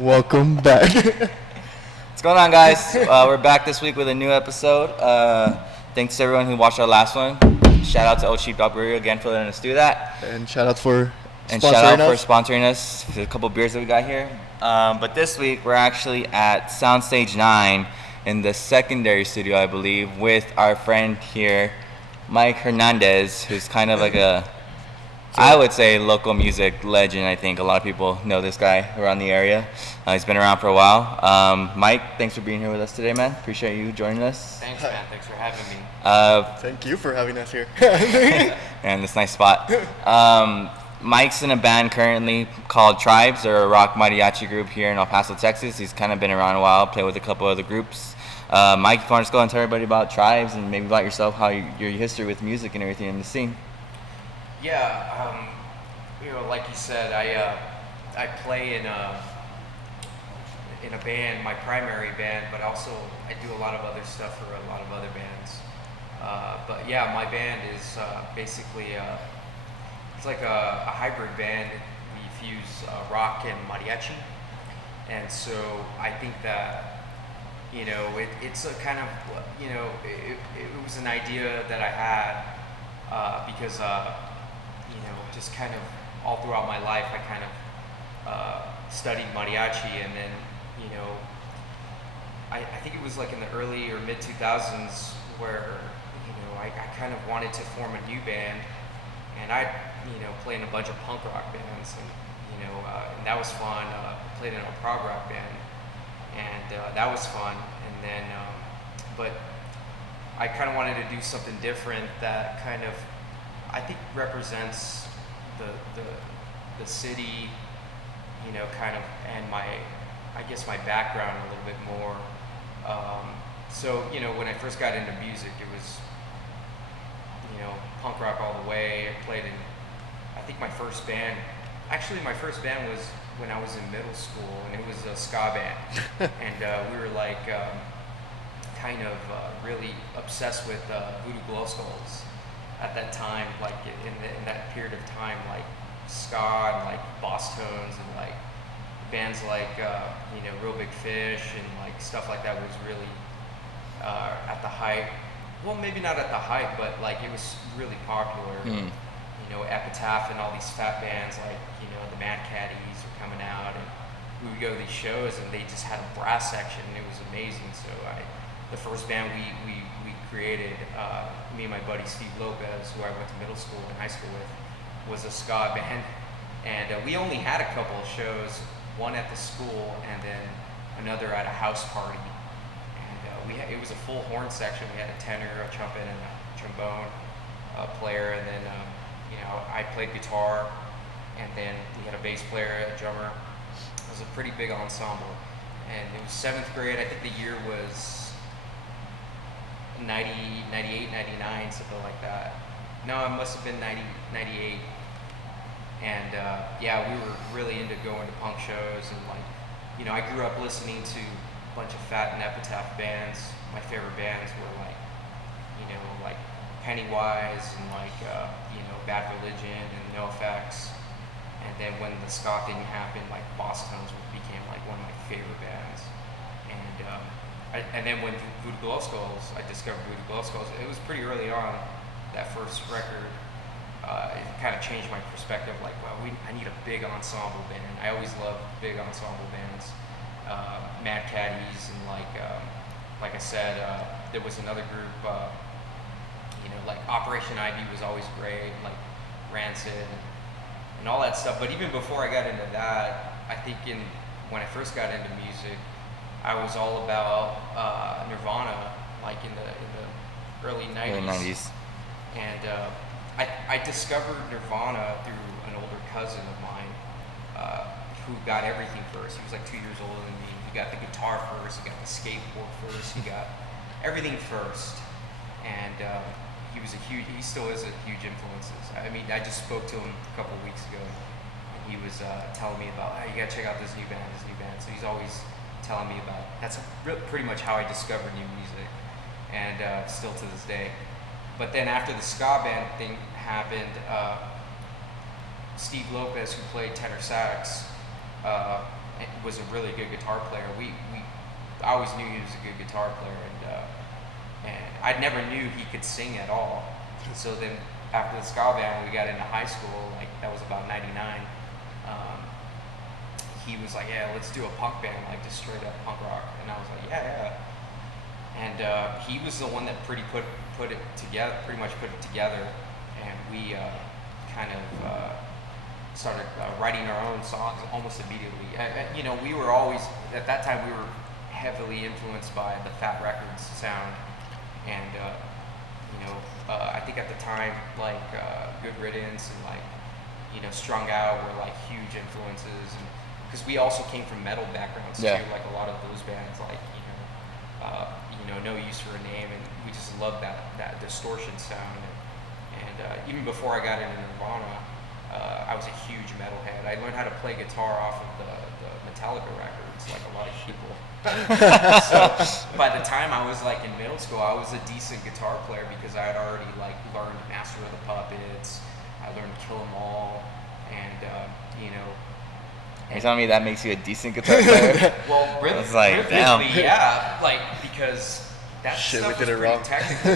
Welcome back. What's going on, guys? We're back this week with a new episode. Thanks to everyone who watched our last one. Shout out to Old Sheepdog Brewery again for letting us do that. And shout out for sponsoring us for a couple beers that we got here. But this week we're actually at Soundstage 9 in the secondary studio, I believe, with our friend here, Mike Hernandez, who's kind of like I would say local music legend. I think a lot of people know this guy around the area. He's been around for a while. Mike, thanks for being here with us today, man. Appreciate you joining us. Thanks, man. Thanks for having me. Thank you for having us here. And this nice spot. Mike's in a band currently called Tribes. They're a rock mariachi group here in El Paso, Texas. He's kind of been around a while, played with a couple other groups. Mike, if you want to just go and tell everybody about Tribes and maybe about yourself, how your history with music and everything in the scene. Yeah, like you said, I play in a band, my primary band, but also I do a lot of other stuff for a lot of other bands. But yeah, my band is basically it's like a hybrid band. We fuse rock and mariachi, and so I think that it's a kind of it was an idea that I had because just kind of all throughout my life I kind of studied mariachi, and then I think it was like in the early or mid 2000s where I kind of wanted to form a new band, and I played in a bunch of punk rock bands, and and that was fun. Played in a prog rock band, and that was fun. And then but I kind of wanted to do something different that kind of I think represents the city, kind of, and my background a little bit more. So when I first got into music, it was punk rock all the way. I played in, I think my first band was when I was in middle school, and it was a ska band, and we were like kind of really obsessed with Voodoo Glow Skulls at that time, like in that period of time, like ska and like Boss Tones and like bands like Real Big Fish and like stuff like that was really at the height. Well, maybe not at the height, but like it was really popular. Epitaph and all these fat bands like the Mad Caddies were coming out, and we would go to these shows and they just had a brass section, and it was amazing. So the first band we created, me and my buddy Steve Lopez, who I went to middle school and high school with, was a ska band, and we only had a couple of shows, one at the school and then another at a house party, and it was a full horn section. We had a tenor, a trumpet, and a trombone player, and then I played guitar, and then we had a bass player, a drummer. It was a pretty big ensemble, and it was 7th grade. I think the year was 90, 98, 99, something like that. No, it must have been 90, 98. And yeah, we were really into going to punk shows, and like, I grew up listening to a bunch of Fat and Epitaph bands. My favorite bands were like Pennywise and like Bad Religion and NoFX. And then when the ska thing happened, like Boss Tones became like one of my favorite bands. And then when Voodoo Glow Skulls, I discovered Voodoo Glow Skulls. It was pretty early on, that first record. It kind of changed my perspective. Like, well, I need a big ensemble band. I always loved big ensemble bands. Mad Caddies, and like I said, there was another group. Like Operation Ivy was always great. Like Rancid and all that stuff. But even before I got into that, I think when I first got into music, I was all about Nirvana, like in the early 90s. And I discovered Nirvana through an older cousin of mine who got everything first. He was like 2 years older than me. He got the guitar first, he got the skateboard first, he got everything first. And he still is a huge influence. I mean, I just spoke to him a couple of weeks ago, and he was telling me about, you gotta check out this new band. So he's always telling me about. That's pretty much how I discovered new music, and still to this day. But then after the ska band thing happened, Steve Lopez, who played tenor sax, was a really good guitar player. I always knew he was a good guitar player, and I never knew he could sing at all. So then after the ska band, when we got into high school, like that was about '99. He was like, yeah, let's do a punk band, like just straight up punk rock. And I was like, yeah. And he was the one that pretty much put it together. And we kind of started writing our own songs almost immediately. You know, we were always, at that time, we were heavily influenced by the Fat Records sound. And, you know, I think at the time, like Good Riddance and like, you know, Strung Out were like huge influences. And because we also came from metal backgrounds too, like a lot of those bands, like you know, No Use for a Name, and we just loved that distortion sound. And even before I got into Nirvana, I was a huge metalhead. I learned how to play guitar off of the Metallica records, like a lot of people. So by the time I was like in middle school, I was a decent guitar player because I had already like learned Master of the Puppets. I learned Kill 'Em All, and you know. You're telling me that makes you a decent guitar player? Well, really, it's like, damn. Yeah, like because that Shit, stuff we did was it pretty wrong. technical.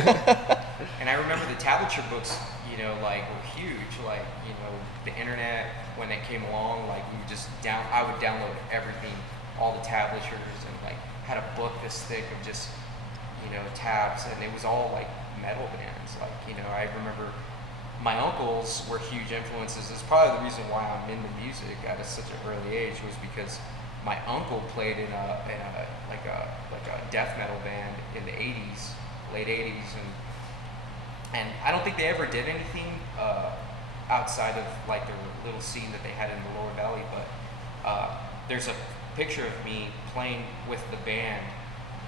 And I remember the tablature books, you know, like were huge. Like, you know, the internet when it came along, like we would just I would download everything, all the tablatures, and like had a book this thick of just, you know, tabs, and it was all like metal bands. Like, you know, I remember. My uncles were huge influences. It's probably the reason why I'm into music at such an early age was because my uncle played in a death metal band in the '80s, late '80s, and I don't think they ever did anything outside of like their little scene that they had in the Lower Valley. But there's a picture of me playing with the band,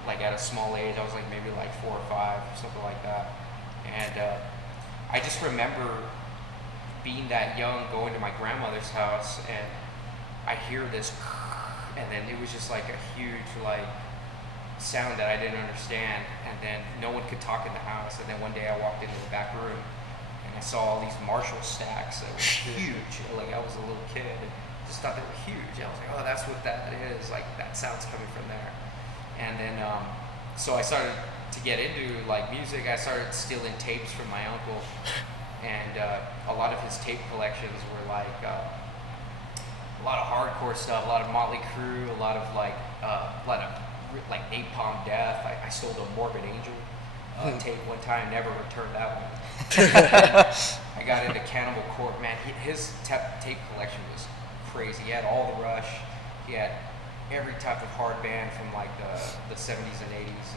like at a small age. I was like maybe like 4 or 5, something like that, and. I just remember being that young, going to my grandmother's house, and I hear this, and then it was just like a huge like sound that I didn't understand, and then no one could talk in the house, and then one day I walked into the back room, and I saw all these Marshall stacks that were huge. Like I was a little kid, and just thought they were huge. I was like, oh, that's what that is. Like that sound's coming from there, and then so I started to get into like music. I started stealing tapes from my uncle, and a lot of his tape collections were like a lot of hardcore stuff, a lot of Motley Crue, a lot of like Napalm Death. I stole the Morbid Angel tape one time, never returned that one. I got into Cannibal Corpse. Man, his tape collection was crazy. He had all the Rush. He had every type of hard band from like the 70s and 80s.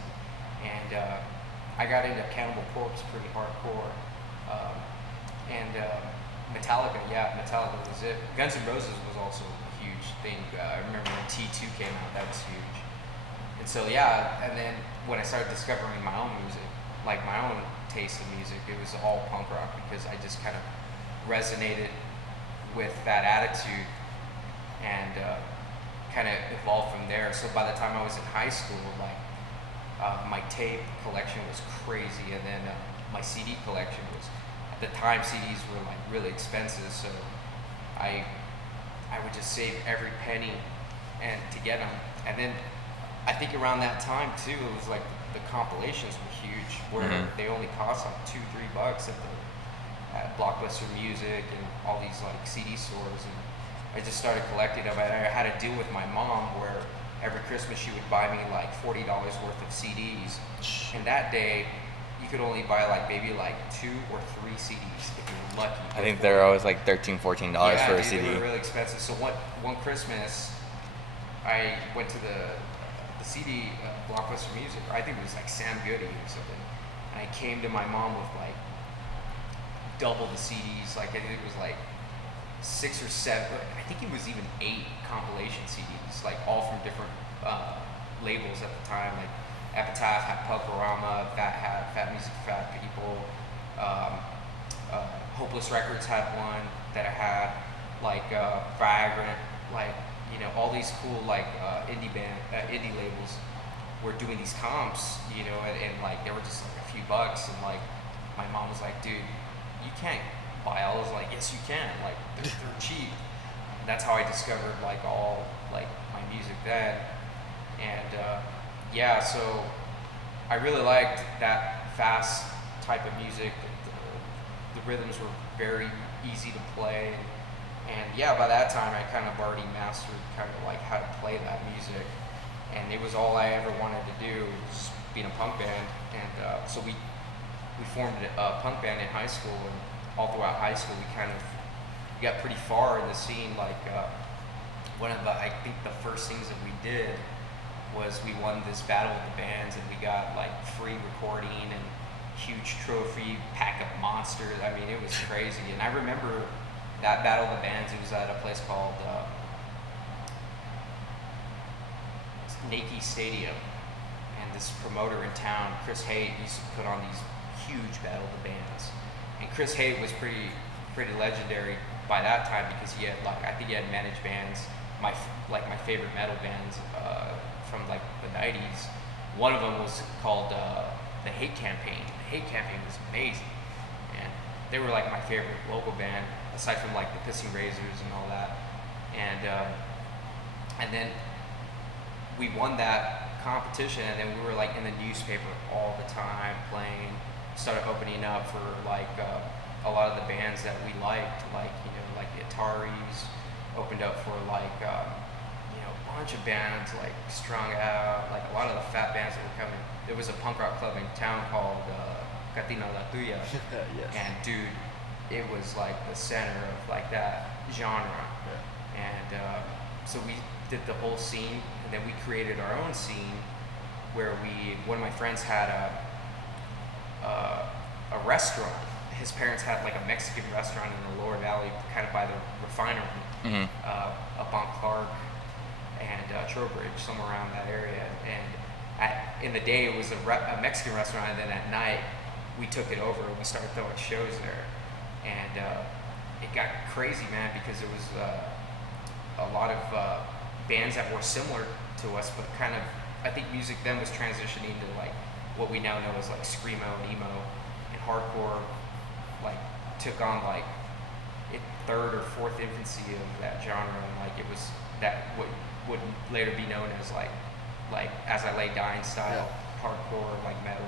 And I got into Cannibal Corpse pretty hardcore. And Metallica was it. Guns N' Roses was also a huge thing. I remember when T2 came out, that was huge. And so and then when I started discovering my own music, like my own taste of music, it was all punk rock because I just kind of resonated with that attitude and kind of evolved from there. So by the time I was in high school, like my tape collection was crazy, and then my CD collection was, at the time CDs were like really expensive, so I would just save every penny and to get them. And then I think around that time too, it was like the compilations were huge, where they only cost like $2-3 at Blockbuster Music and all these like CD stores, and I just started collecting them. I had a deal with my mom where every Christmas she would buy me like $40 worth of CDs, and that day you could only buy like maybe like 2 or 3 CDs if you were lucky. I think they're always like $13-14 for a CD. They were really expensive. So one Christmas I went to the CD Blockbuster Music, or I think it was like Sam Goody or something, and I came to my mom with like double the CDs. Like I think it was like 6 or 7, I think it was even 8 compilation CDs, like all from different labels at the time. Like Epitaph had Pulporama, Fat Music for Fat People, Hopeless Records had one that I had, like Viagra, like, you know, all these cool like indie labels were doing these comps, you know, and like they were just like a few bucks, and like my mom was like, dude, you can't buy all those. Like, yes you can, like they're cheap. And that's how I discovered like all like my music then, and yeah, so I really liked that fast type of music. The rhythms were very easy to play, and yeah, by that time I kind of already mastered kind of like how to play that music, and it was all I ever wanted to do was be in a punk band, and so we formed a punk band in high school, and all throughout high school we got pretty far in the scene. Like one of the, I think the first things that we did was we won this battle of the bands, and we got like free recording and huge trophy pack of monsters. I mean, it was crazy. And I remember that battle of the bands. It was at a place called Nike Stadium, and this promoter in town, Chris Haight, used to put on these huge battle of the bands. And Chris Haight was pretty legendary by that time because he had like, I think he had managed bands, my favorite metal bands from like the 90s. One of them was called the Hate Campaign. The Hate Campaign was amazing, and they were like my favorite local band aside from like the Pissing Razors and all that. And then we won that competition, and then we were like in the newspaper all the time playing. Started opening up for like a lot of the bands that we liked, like like the Ataris. Opened up for like a bunch of bands like Strung Out, like a lot of the fat bands that were coming. There was a punk rock club in town called Catina La Tuya, Yes. and dude, it was like the center of like that genre. Yeah. And so we did the whole scene, and then we created our own scene where one of my friends had a restaurant. His parents had like a Mexican restaurant in the Lower Valley, kind of by the refinery, up on Clark and Trowbridge, somewhere around that area. And in the day it was a Mexican restaurant, and then at night we took it over and we started throwing shows there. And it got crazy, man, because there was a lot of bands that were similar to us, but kind of, I think music then was transitioning to like what we now know as like screamo and emo, and hardcore like took on like third or fourth infancy of that genre, and like it was that what would later be known as like As I Lay Dying style hardcore, like metal.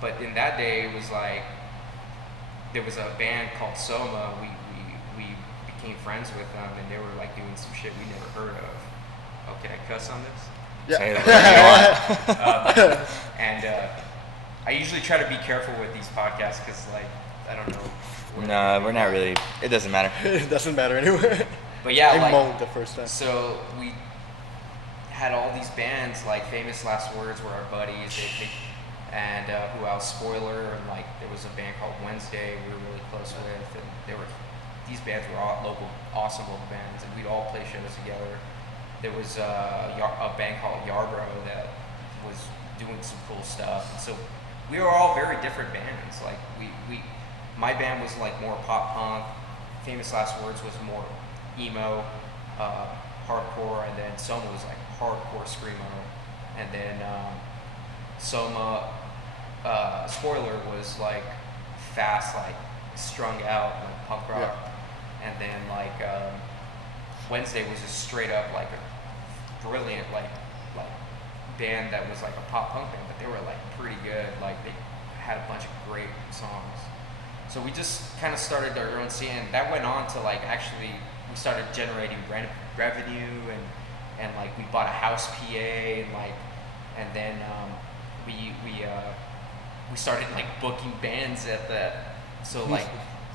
But in that day it was like there was a band called Soma. We became friends with them, and they were like doing some shit we never heard of. Oh, can I cuss on this? Yeah. And I usually try to be careful with these podcasts because, like, I don't know. No, we're not really. It doesn't matter. It doesn't matter anyway. But yeah, I like, moaned the first time. so we had all these bands, like Famous Last Words were our buddies, and who else? Spoiler, and like there was a band called Wednesday we were really close with, and these bands were all awesome local bands, and we'd all play shows together. There was a band called Yarbrough that was doing some cool stuff. And so we were all very different bands. Like my band was like more pop punk. Famous Last Words was more emo, hardcore, and then Soma was like hardcore screamo, and then Soma, Spoiler was like fast, like strung out, like punk rock, and then like Wednesday was just straight up like a brilliant like band that was like a pop punk band, but they were like pretty good. Like they had a bunch of great songs. So we just kind of started our own scene, and that went on to like actually we started generating revenue, and like we bought a house PA, and then we started like booking bands at the, so like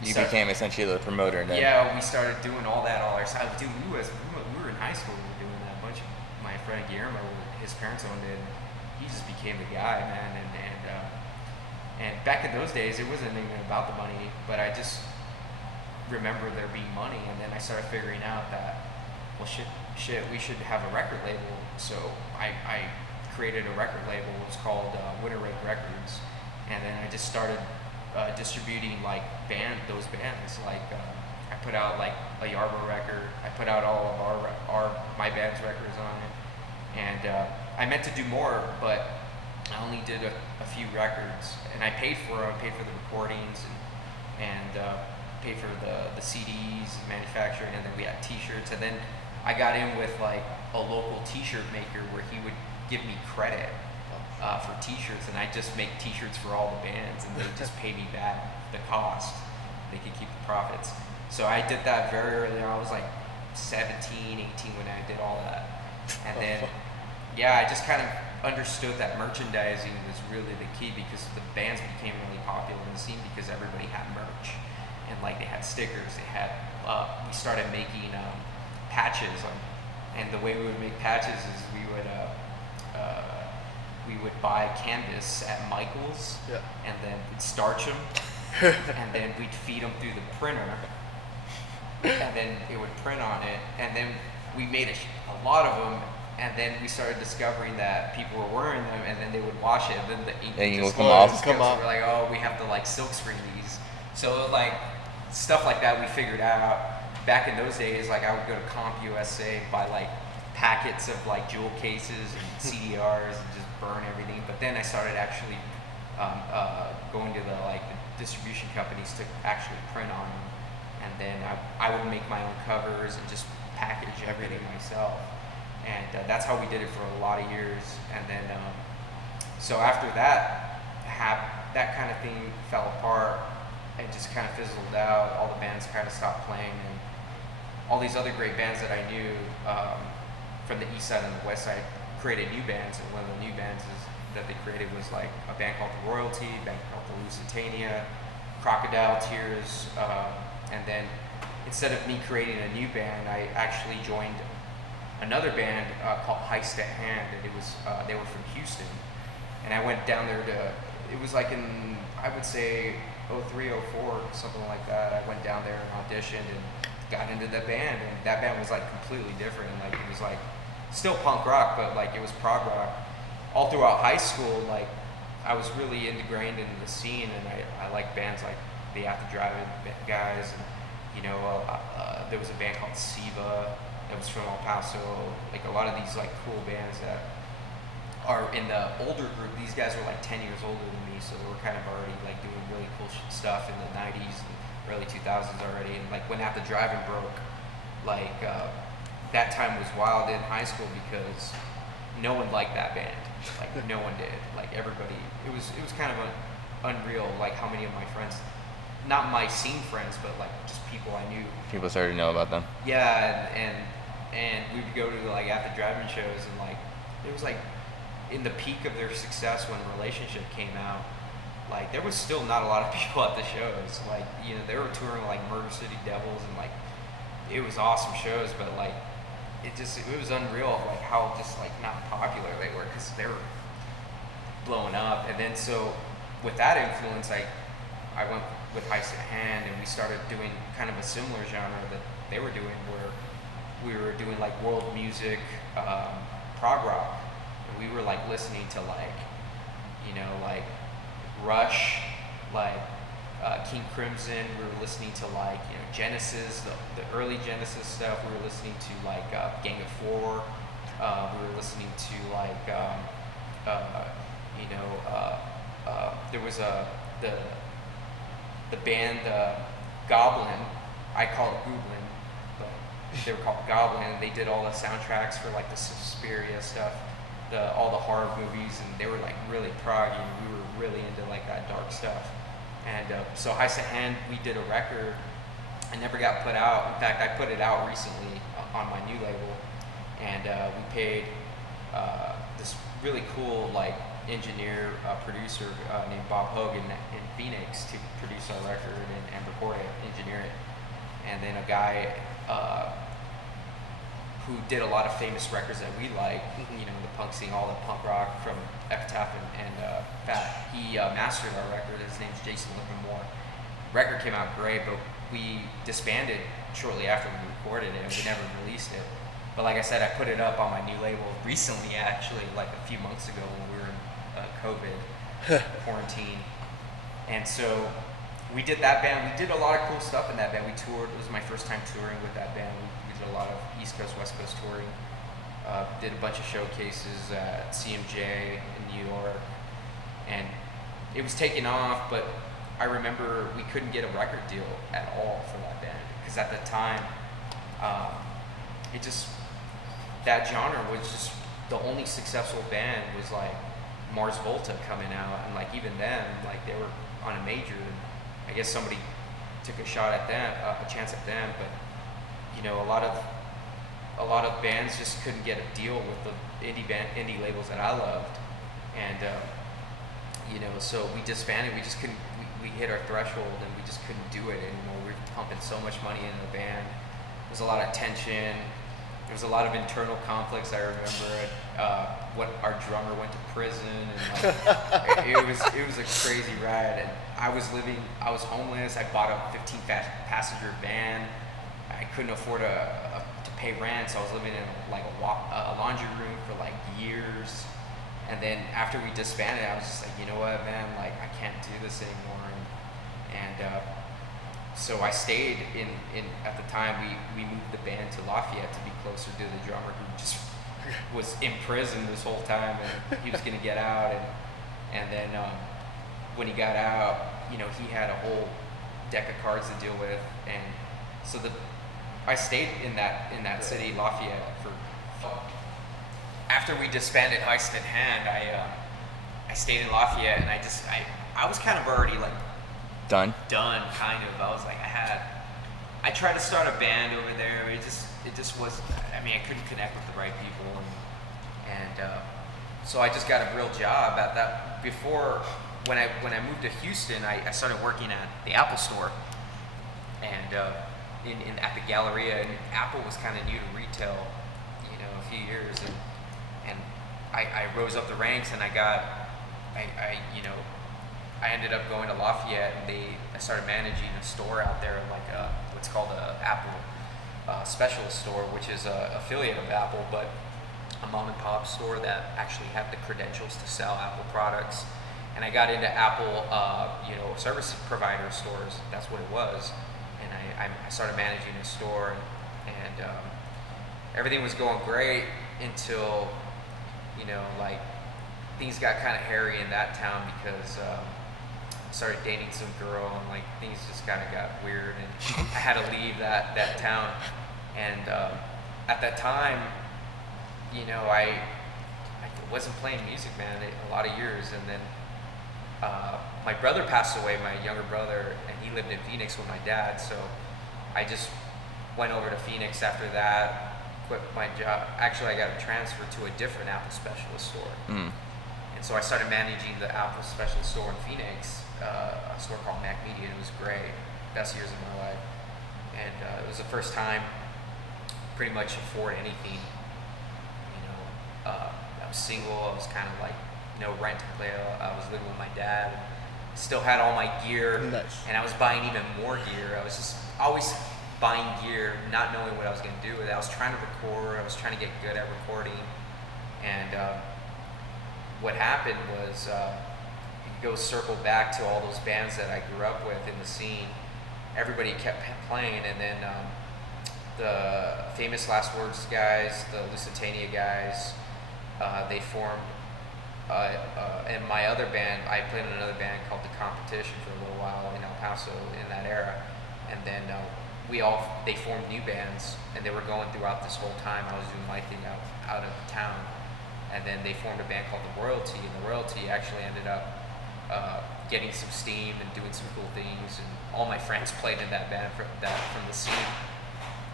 You became essentially the promoter then. yeah, we started doing all that all ourselves. Dude, we were in high school, we were doing that. A bunch of my friend Guillermo, his parents owned it, and he just became the guy, man. And back in those days, it wasn't even about the money, but I just remember there being money, and then I started figuring out that, well, shit, we should have a record label. So I created a record label. It was called Winter Rake Records, and then I just started distributing like those bands. Like I put out like a Yarbrough record. I put out all of my band's records on it, and I meant to do more, but I only did a few records, and I paid for them. I paid for the recordings and paid for the CDs manufacturing, and then we had T-shirts, and then I got in with like a local T-shirt maker where he would give me credit for T-shirts, and I just make T-shirts for all the bands, and they just pay me back the cost. They could keep the profits. So I did that very early on. I was like 17, 18 when I did all that. And then, yeah, I just kind of understood that merchandising was really the key, because the bands became really popular in the scene because everybody had merch. And like they had stickers, they had, we started making patches. And the way we would make patches is we would buy canvas at Michael's, and then we'd starch them, and then we'd feed them through the printer, and then it would print on it, and then we made a lot of them, and then we started discovering that people were wearing them, and then they would wash it, and then the ink would just come off. So we're like, oh, we have to like silk screen these. So like stuff like that we figured out. Back in those days, like I would go to Comp USA, buy like packets of like jewel cases and CDRs and just burn everything. But then I started actually going to the distribution companies to actually print on them, and then I would make my own covers and just package everything myself. And that's how we did it for a lot of years. And then so after that, that kind of thing fell apart and just kind of fizzled out. All the bands kind of stopped playing, and all these other great bands that I knew from the east side and the west side created new bands. And one of the new bands that they created was like a band called The Royalty, a band called The Lusitania, Crocodile Tears, and then instead of me creating a new band, I actually joined another band called Heist at Hand, and it was they were from Houston, and I went down there it was like in, I would say, 03, 04, something like that. I went down there and auditioned and got into that band, and that band was like completely different, and like it was like still punk rock, but like it was prog rock. All throughout high school, like I was really ingrained into the scene, and I like bands like the After Driving guys, and there was a band called Siva that was from El Paso. Like a lot of these like cool bands that are in the older group. These guys were like 10 years older than me, so they were kind of already like doing really cool stuff in the 90s and early 2000s already. And like when After Driving broke, like that time was wild in high school because no one liked that band. Like no one did. Like everybody, it was kind of unreal. Like how many of my friends, not my scene friends, but like just people I knew. People started to know about them. Yeah, and we would go to like After Driving shows, and like it was like in the peak of their success when Relationship came out. Like there was still not a lot of people at the shows. Like they were touring with, like Murder City Devils, and like it was awesome shows, but like it was unreal like how just like not popular they were, because they were blowing up. And then so with that influence, I went with Heist at Hand, and we started doing kind of a similar genre that they were doing, where we were doing like world music, prog rock, and we were like listening to like Rush, like King Crimson. We were listening to like Genesis, the early Genesis stuff. We were listening to like Gang of Four. We were listening to like there was the band Goblin. I call it Gooblin, but they were called Goblin, and they did all the soundtracks for like the Suspiria stuff, all the horror movies, and they were like really proggy, and we were really into like that dark stuff. And so Heist at Hand, we did a record. It never got put out. In fact, I put it out recently on my new label, and we paid this really cool like engineer, producer named Bob Hogan in Phoenix to produce our record and record it, engineer it. And then a guy who did a lot of famous records that we like, the punk scene, all the punk rock from Epitaph and Fat. He mastered our record. His name's Jason Livermore. Record came out great, but we disbanded shortly after we recorded it, and we never released it. But like I said, I put it up on my new label recently, actually, like a few months ago when we were in COVID quarantine. And so we did that band. We did a lot of cool stuff in that band. We toured. It was my first time touring with that band. We did a lot of East Coast, West Coast touring. Did a bunch of showcases at CMJ in New York. And it was taking off, but I remember we couldn't get a record deal at all for that band. Because at the time, it just, that genre was just, the only successful band was like Mars Volta coming out, and like even then, like they were on a major, and I guess somebody took a shot at them, a chance at them, but you know, a lot of bands just couldn't get a deal with the indie labels that I loved, and you know, so we disbanded. We just couldn't. We hit our threshold, and we just couldn't do it anymore. We were pumping so much money into the band. There was a lot of tension. There was a lot of internal conflicts. I remember what our drummer went to prison, and like, it was a crazy ride. And I was homeless. I bought a 15-passenger van. I couldn't afford to pay rent, so I was living in like a laundry room for like years. And then after we disbanded, I was just like, you know what, man, like I can't do this anymore. And so I stayed in at the time we moved the band to Lafayette to be closer to the drummer, who just was in prison this whole time, and he was gonna get out. And then when he got out, you know, he had a whole deck of cards to deal with, and so I stayed in that city, Lafayette, for. After we disbanded Heist in Hand, I stayed in Lafayette, and I was kind of already like Done, kind of. I was like, I tried to start a band over there. It just was. I mean, I couldn't connect with the right people, and so I just got a real job at that. Before, when I moved to Houston, I started working at the Apple store, and at the Galleria, and Apple was kind of new to retail, you know, a few years, and I rose up the ranks, and I ended up going to Lafayette, and I started managing a store out there, like what's called a Apple specialist store, which is an affiliate of Apple, but a mom and pop store that actually had the credentials to sell Apple products. And I got into Apple, service provider stores. That's what it was. And I started managing a store, and everything was going great until, you know, like things got kind of hairy in that town, because I started dating some girl, and like things just kind of got weird, and I had to leave that town. And at that time, you know, I wasn't playing music, man, a lot of years. And then my brother passed away, my younger brother, and he lived in Phoenix with my dad, so I just went over to Phoenix after that, quit my job. Actually, I got transferred to a different Apple specialist store. And so I started managing the Apple specialist store in Phoenix, a store called Mac Media, and it was great. Best years of my life. And it was the first time pretty much afford anything. You know, I was single. I was kind of like no rent to pay. I was living with my dad. Still had all my gear. Nice. And I was buying even more gear. I was just always buying gear, not knowing what I was going to do with it. I was trying to record. I was trying to get good at recording. And what happened was, go circle back to all those bands that I grew up with in the scene. Everybody kept playing, and then the Famous Last Words guys, the Lusitania guys, they formed, and my other band, I played in another band called The Competition for a little while in El Paso in that era, and then they formed new bands, and they were going throughout this whole time. I was doing my thing out of town, and then they formed a band called The Royalty, and The Royalty actually ended up getting some steam and doing some cool things, and all my friends played in that band from the scene.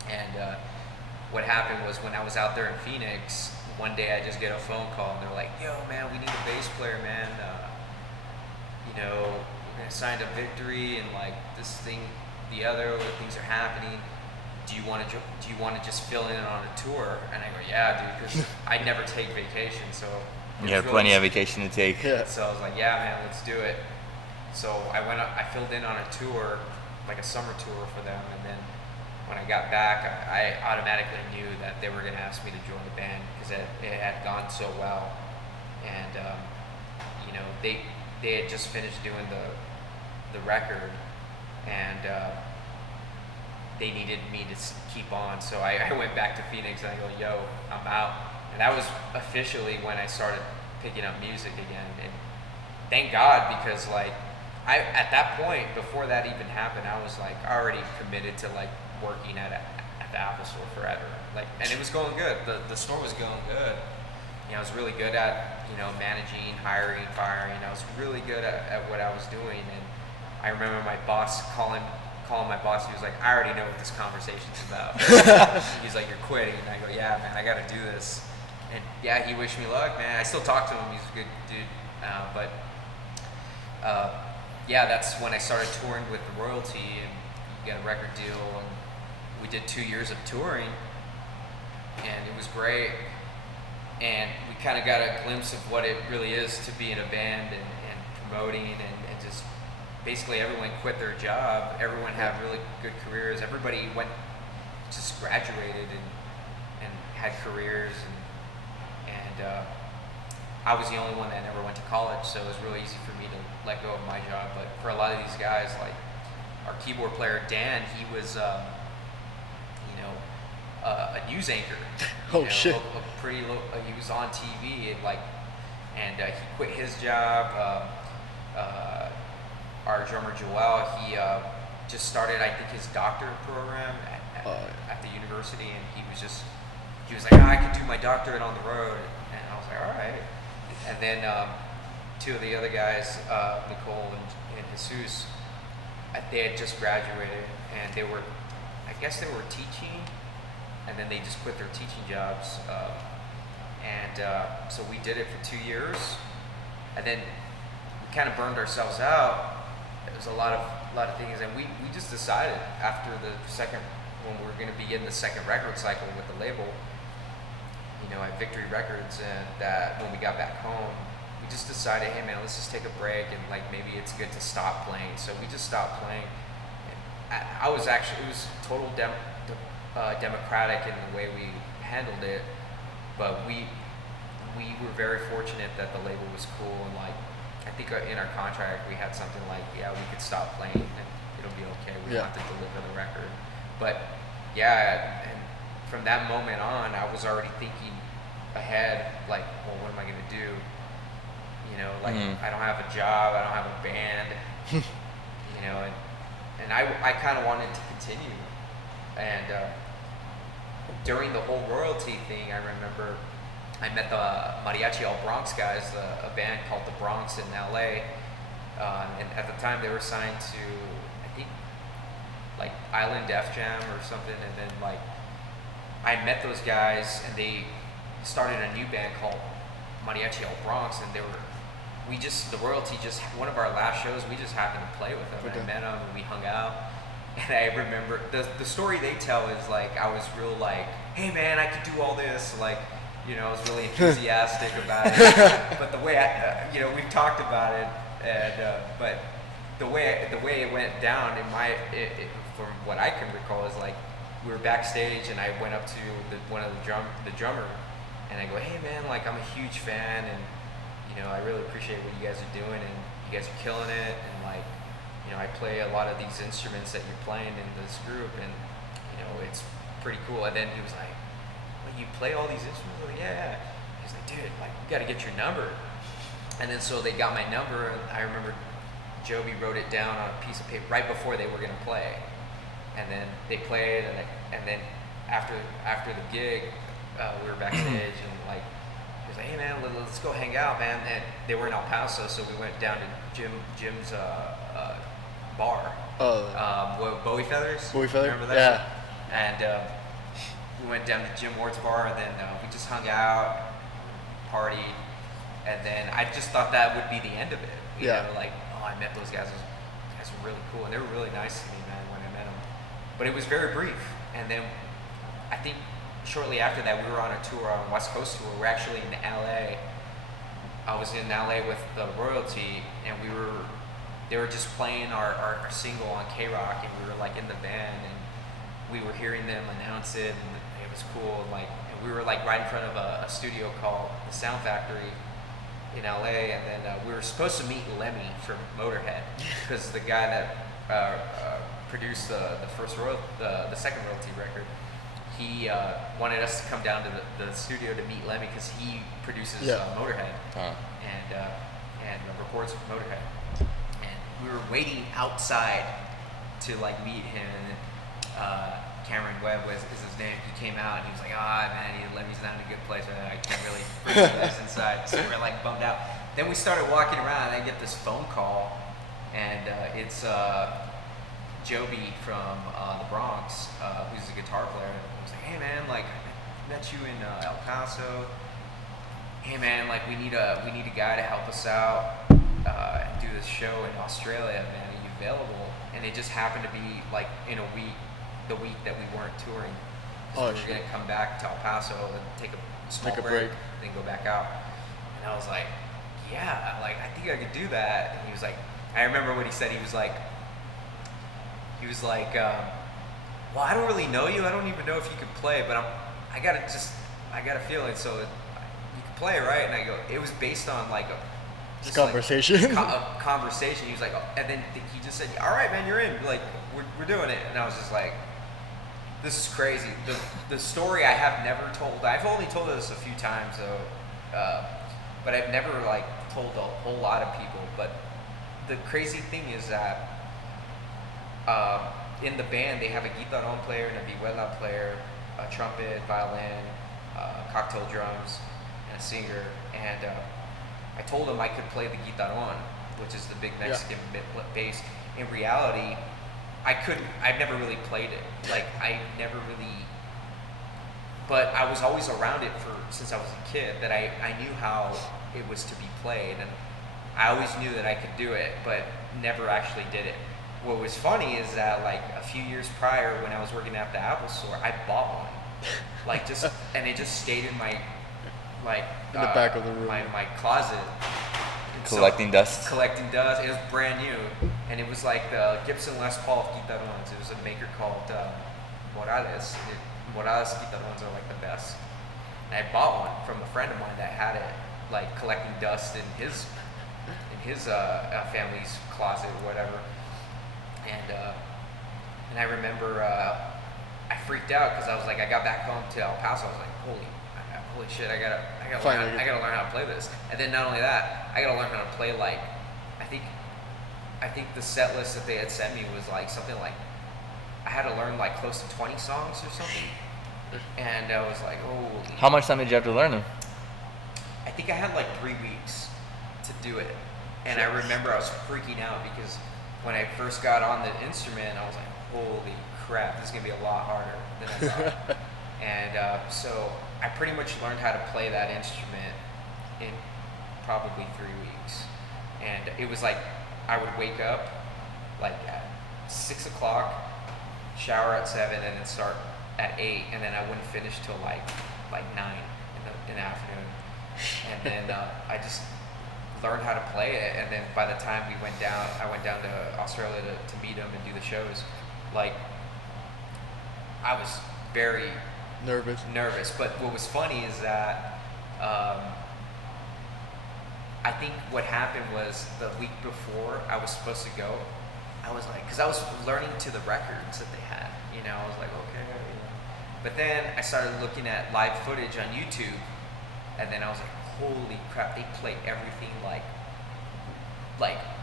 And what happened was, when I was out there in Phoenix, one day I just get a phone call, and they're like, "Yo, man, we need a bass player, man. You know, we're gonna sign to Victory, and like this thing, the other things are happening. Do you want to just fill in on a tour?" And I go, "Yeah, dude," because I never take vacation, so you have plenty of vacation to take. Yeah. So I was like, "Yeah, man, let's do it." So I filled in on a tour, like a summer tour for them, and then when I got back, I automatically knew that they were going to ask me to join the band, because it had gone so well. And you know, they had just finished doing the record, and they needed me to keep on. So I went back to Phoenix, and I go, "Yo, I'm out." And that was officially when I started picking up music again. And thank God, because like at that point, before that even happened, I was like already committed to like working at at the Apple store forever. Like, and it was going good. The store was going good. You know, I was really good at, you know, managing, hiring, firing. I was really good at what I was doing. And I remember my boss calling my boss. He was like, I already know what this conversation's about. He's like, you're quitting. And I go, yeah, man, I got to do this. And yeah, he wished me luck, man. I still talk to him. He's a good dude. Yeah, that's when I started touring with the Royalty and got a record deal. And we did 2 years of touring. And it was great. And we kind of got a glimpse of what it really is to be in a band and promoting and just basically everyone quit their job. Everyone had really good careers. Everybody just graduated and had careers. And I was the only one that never went to college, so it was really easy for me to let go of my job. But for a lot of these guys, like our keyboard player Dan, he was a news anchor. Shit. He was on TV and he quit his job. Our drummer Joel, he just started, I think, his doctorate program at the university, and he was like, I could do my doctorate on the road, and I was like, all right. And then two of the other guys, Nicole and Jesus, they had just graduated, and I guess they were teaching. And then they just quit their teaching jobs, so we did it for 2 years, and then we kind of burned ourselves out. It was a lot of things, and we just decided after when we were going to begin the second record cycle with the label, you know, at Victory Records, and that when we got back home, we just decided, hey man, let's just take a break, and like maybe it's good to stop playing. So we just stopped playing. And it was total democratic in the way we handled it, but we were very fortunate that the label was cool, and like I think in our contract we had something like, yeah, we could stop playing and it'll be okay. We don't have to deliver the record. But yeah, and from that moment on, I was already thinking ahead, like, well, what am I gonna do? You know, like I don't have a job, I don't have a band, you know, and I kind of wanted to continue. And during the whole Royalty thing, I remember I met the Mariachi El Bronx guys, a band called The Bronx in LA. And at the time they were signed to, I think, like Island Def Jam or something. And then like I met those guys, and they started a new band called Mariachi El Bronx, and the Royalty, just one of our last shows, we just happened to play with them. Okay. And I met them and we hung out. And I remember the story they tell is like, I was real like, hey man, I could do all this, like, you know, I was really enthusiastic about it. But the way we've talked about it, and but the way it went down from what I can recall is like, we were backstage and I went up to one of the drummer, and I go, hey man, like I'm a huge fan, and you know, I really appreciate what you guys are doing, and you guys are killing it, and like, you know, I play a lot of these instruments that you're playing in this group, and you know, it's pretty cool. And then he was like, well, you play all these instruments? I was like, yeah. He's like, dude, like, you got to get your number. And then so they got my number, and I remember Joby wrote it down on a piece of paper right before they were going to play. And then they played, and then after the gig, we were backstage, and like, he was like, hey man, let's go hang out, man. And they were in El Paso, so we went down to Jim's bar. Bowie Feathers? Bowie Feather? Remember that? Yeah. And we went down to Jim Ward's bar, and then we just hung out, partied, and then I just thought that would be the end of it. You know, like, oh, I met those guys. Those guys were really cool, and they were really nice to me, man, when I met them. But it was very brief. And then I think shortly after that, we were on a tour, on West Coast tour. We're actually in LA. I was in LA with the Royalty, and they were just playing our single on K-Rock, and we were like in the band, and we were hearing them announce it, and it was cool. And we were like right in front of a studio called the Sound Factory in LA, and then we were supposed to meet Lemmy from Motorhead, because the guy that produced the second Royalty record, he wanted us to come down to the studio to meet Lemmy, because he produces Motorhead and records with Motorhead. And we were waiting outside to like meet him, and Cameron Webb is his name. He came out and he was like, man, Levy's not in a good place. I can't really breathe this inside. So we're like bummed out. Then we started walking around and I get this phone call, and it's Joby from the Bronx, who's a guitar player. I was like, hey man, like I met you in El Paso. Hey man, like we need a guy to help us out and do this show in Australia, man. Are you available? And it just happened to be like in a week, the week that we weren't touring. So we were gonna come back to El Paso and take a small break, then go back out. And I was like, yeah, like I think I could do that. And he was like, I remember what he said. He was like, well, I don't really know you. I don't even know if you could play, but I got a feeling. So you can play, right? And I go, it was based on like just conversation. Like a conversation. He was like, and then he just said, all right, man, you're in. Like we're doing it. And I was just like, this is crazy. The story I have never told. I've only told this a few times though, but I've never like told a whole lot of people. But the crazy thing is that in the band they have a guitarón player and a vihuela player, a trumpet, violin, cocktail drums, and a singer. And I told him I could play the guitarón, which is the big Mexican bass. In reality, I couldn't. I've never really played it. Like I never really. But I was always around it since I was a kid. That I knew how it was to be played, and I always knew that I could do it, but never actually did it. What was funny is that like a few years prior, when I was working at the Apple store, I bought one, like and it just stayed in my in the back of the room, my closet. Collecting dust. Collecting dust. It was brand new, and it was like the Gibson Les Paul guitarones. It was a maker called Morales. Morales guitarones are like the best. And I bought one from a friend of mine that had it, like collecting dust in his family's closet or whatever. And I remember I freaked out because I was like, I got back home to El Paso. I was like, holy shit, I gotta learn how to play this. And then not only that, I gotta learn how to play like, I think the set list that they had sent me was like something like, I had to learn like close to 20 songs or something. And I was like, holy. How much time did you have to learn them? I think I had like 3 weeks to do it. And I remember I was freaking out because when I first got on the instrument, I was like, holy crap, this is going to be a lot harder than I thought. And so I pretty much learned how to play that instrument in probably 3 weeks. And it was like, I would wake up like at 6 o'clock, shower at 7, and then start at 8, and then I wouldn't finish till like 9 in the afternoon. And then I just learned how to play it, and then by the time I went down to Australia to meet him and do the shows, like I was very nervous. But what was funny is that I think what happened was the week before I was supposed to go, I was like, because I was learning to the records that they had, I was like, okay. But then I started looking at live footage on YouTube, and then I was like, holy crap, they play everything like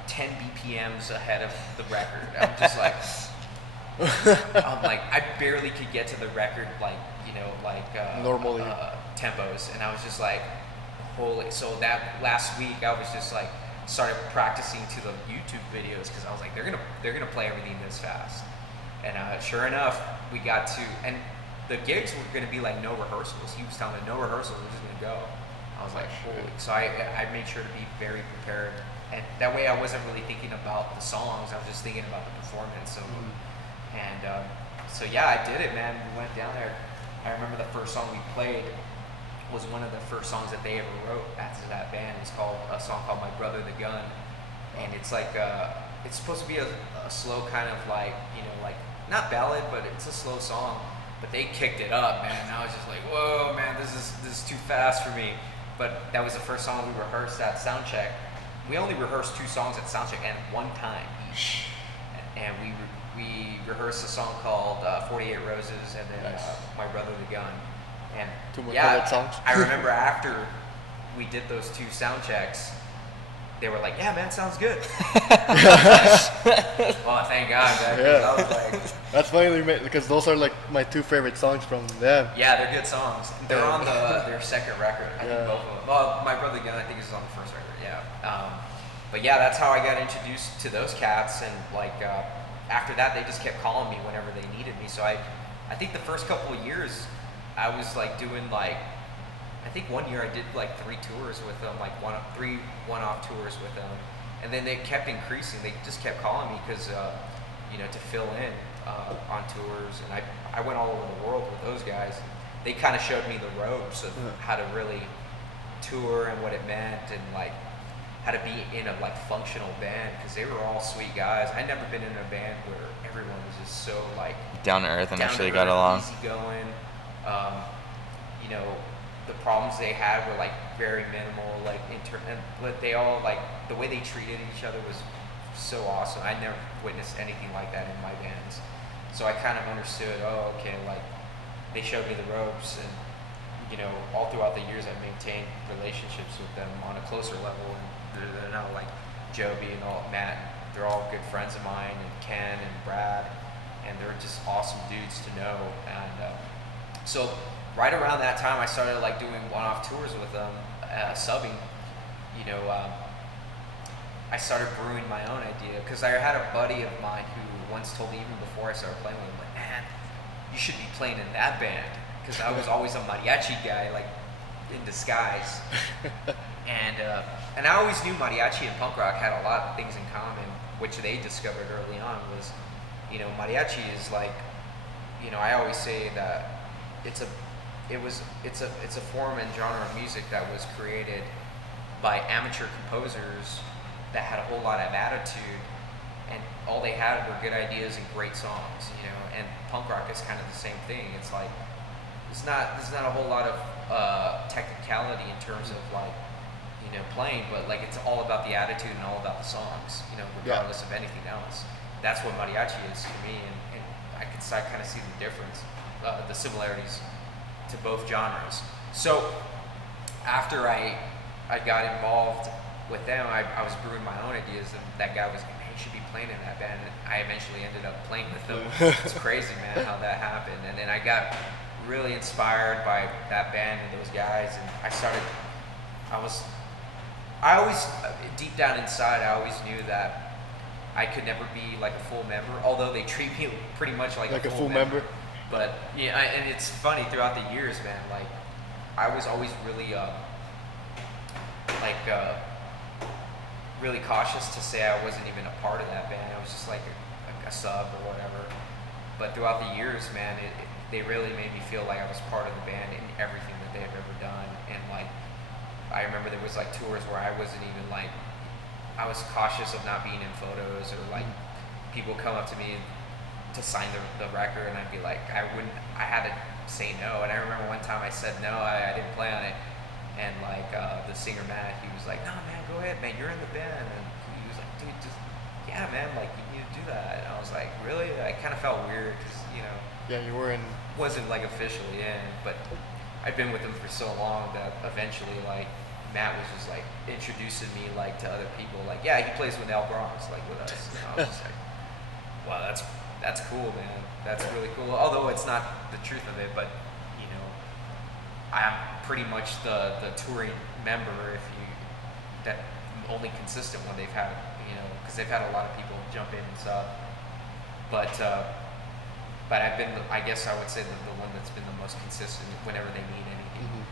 10 BPMs ahead of the record. I'm just like, I barely could get to the record normally tempos, and I was just like, holy. So that last week I was just like started practicing to the YouTube videos because I was like, they're gonna play everything this fast. And sure enough, we got to, and the gigs were gonna be like no rehearsals. He was telling me no rehearsals, we're just gonna go. I was like, holy. So I made sure to be very prepared, and that way I wasn't really thinking about the songs. I was just thinking about the performance. So, so yeah, I did it, man. We went down there. I remember the first song we played was one of the first songs that they ever wrote after that band. It's called a song called "My Brother the Gun," and it's like it's supposed to be a slow kind of like not ballad, but it's a slow song. But they kicked it up, man. And I was just like, whoa, man, this is too fast for me. But that was the first song we rehearsed at soundcheck. We only rehearsed 2 songs at soundcheck and one time each. And we rehearsed a song called 48 Roses and then My Brother the Gun. And 2 more favorite songs. I remember after we did those 2 sound checks, they were like, yeah, man, sounds good. Well, thank God, man. 'Cause Yeah. I was like, That's funny because those are like my two favorite songs from them. yeah, they're good songs. They're Yeah. on their second record. I think Yeah. both of them. Well, My Brother Gun, I think, is on the first record. Yeah. But yeah, that's how I got introduced to those cats, and like after that, they just kept calling me whenever they needed me. So I think the first couple of years, I was like doing like, I think one year I did like 3 tours with them, like 3 one-off tours with them, and then they kept increasing. They just kept calling me because to fill in on tours, and I went all over the world with those guys. They kind of showed me the ropes of how to really tour and what it meant, and like how to be in a like functional band, because they were all sweet guys. I'd never been in a band where everyone was just so like Down to earth and down actually to got earth, along. easygoing. The problems they had were like very minimal, like but they all like the way they treated each other was so awesome. I never witnessed anything like that in my bands, so I kind of understood. Oh, okay, like they showed me the ropes, and all throughout the years I maintained relationships with them on a closer level, and they're now like Joby and Matt. They're all good friends of mine, and Ken and Brad, and they're just awesome dudes to know. And so right around that time, I started like doing one-off tours with them, subbing. I started brewing my own idea, because I had a buddy of mine who once told me, even before I started playing with him, like, man, you should be playing in that band, because I was always a mariachi guy, like in disguise. And I always knew mariachi and punk rock had a lot of things in common, which they discovered early on. Was mariachi is like, I always say that it's a form and genre of music that was created by amateur composers that had a whole lot of attitude, and all they had were good ideas and great songs. And punk rock is kind of the same thing. It's like there's not a whole lot of technicality in terms of like playing, but like it's all about the attitude and all about the songs, regardless of anything else. That's what mariachi is to me, and I kind of see the difference, the similarities to both genres. So after I got involved with them, I was brewing my own ideas, and that guy was like, man, you should be playing in that band, and I eventually ended up playing with them. It's crazy, man, how that happened. And then I got really inspired by that band and those guys, and I always, deep down inside, I always knew that I could never be like a full member, although they treat me pretty much like a full member. But yeah, and it's funny, throughout the years, man, like I was always really really cautious to say I wasn't even a part of that band. I was just like a sub or whatever. But throughout the years, man, they really made me feel like I was part of the band in everything that they've ever done. And like, I remember there was like tours where I wasn't even like, I was cautious of not being in photos, or like people come up to me to sign the record, and I'd be like, I had to say no. And I remember one time I said no, I didn't play on it. And like the singer Matt, he was like, no man, go ahead man, you're in the band. And he was like, dude, just, yeah man, like you need to do that. And I was like, really? I kind of felt weird, because Yeah, you were in. wasn't like officially in, but I'd been with them for so long that eventually like Matt was just like introducing me like to other people, like, yeah, he plays with Al Bronx, like with us. And I was just like, wow, that's cool, man. That's really cool. Although it's not the truth of it, but I'm pretty much the touring member, that only consistent one they've had, because they've had a lot of people jump in and stuff. But I've been, I guess I would say, the one that's been the most consistent whenever they need anything.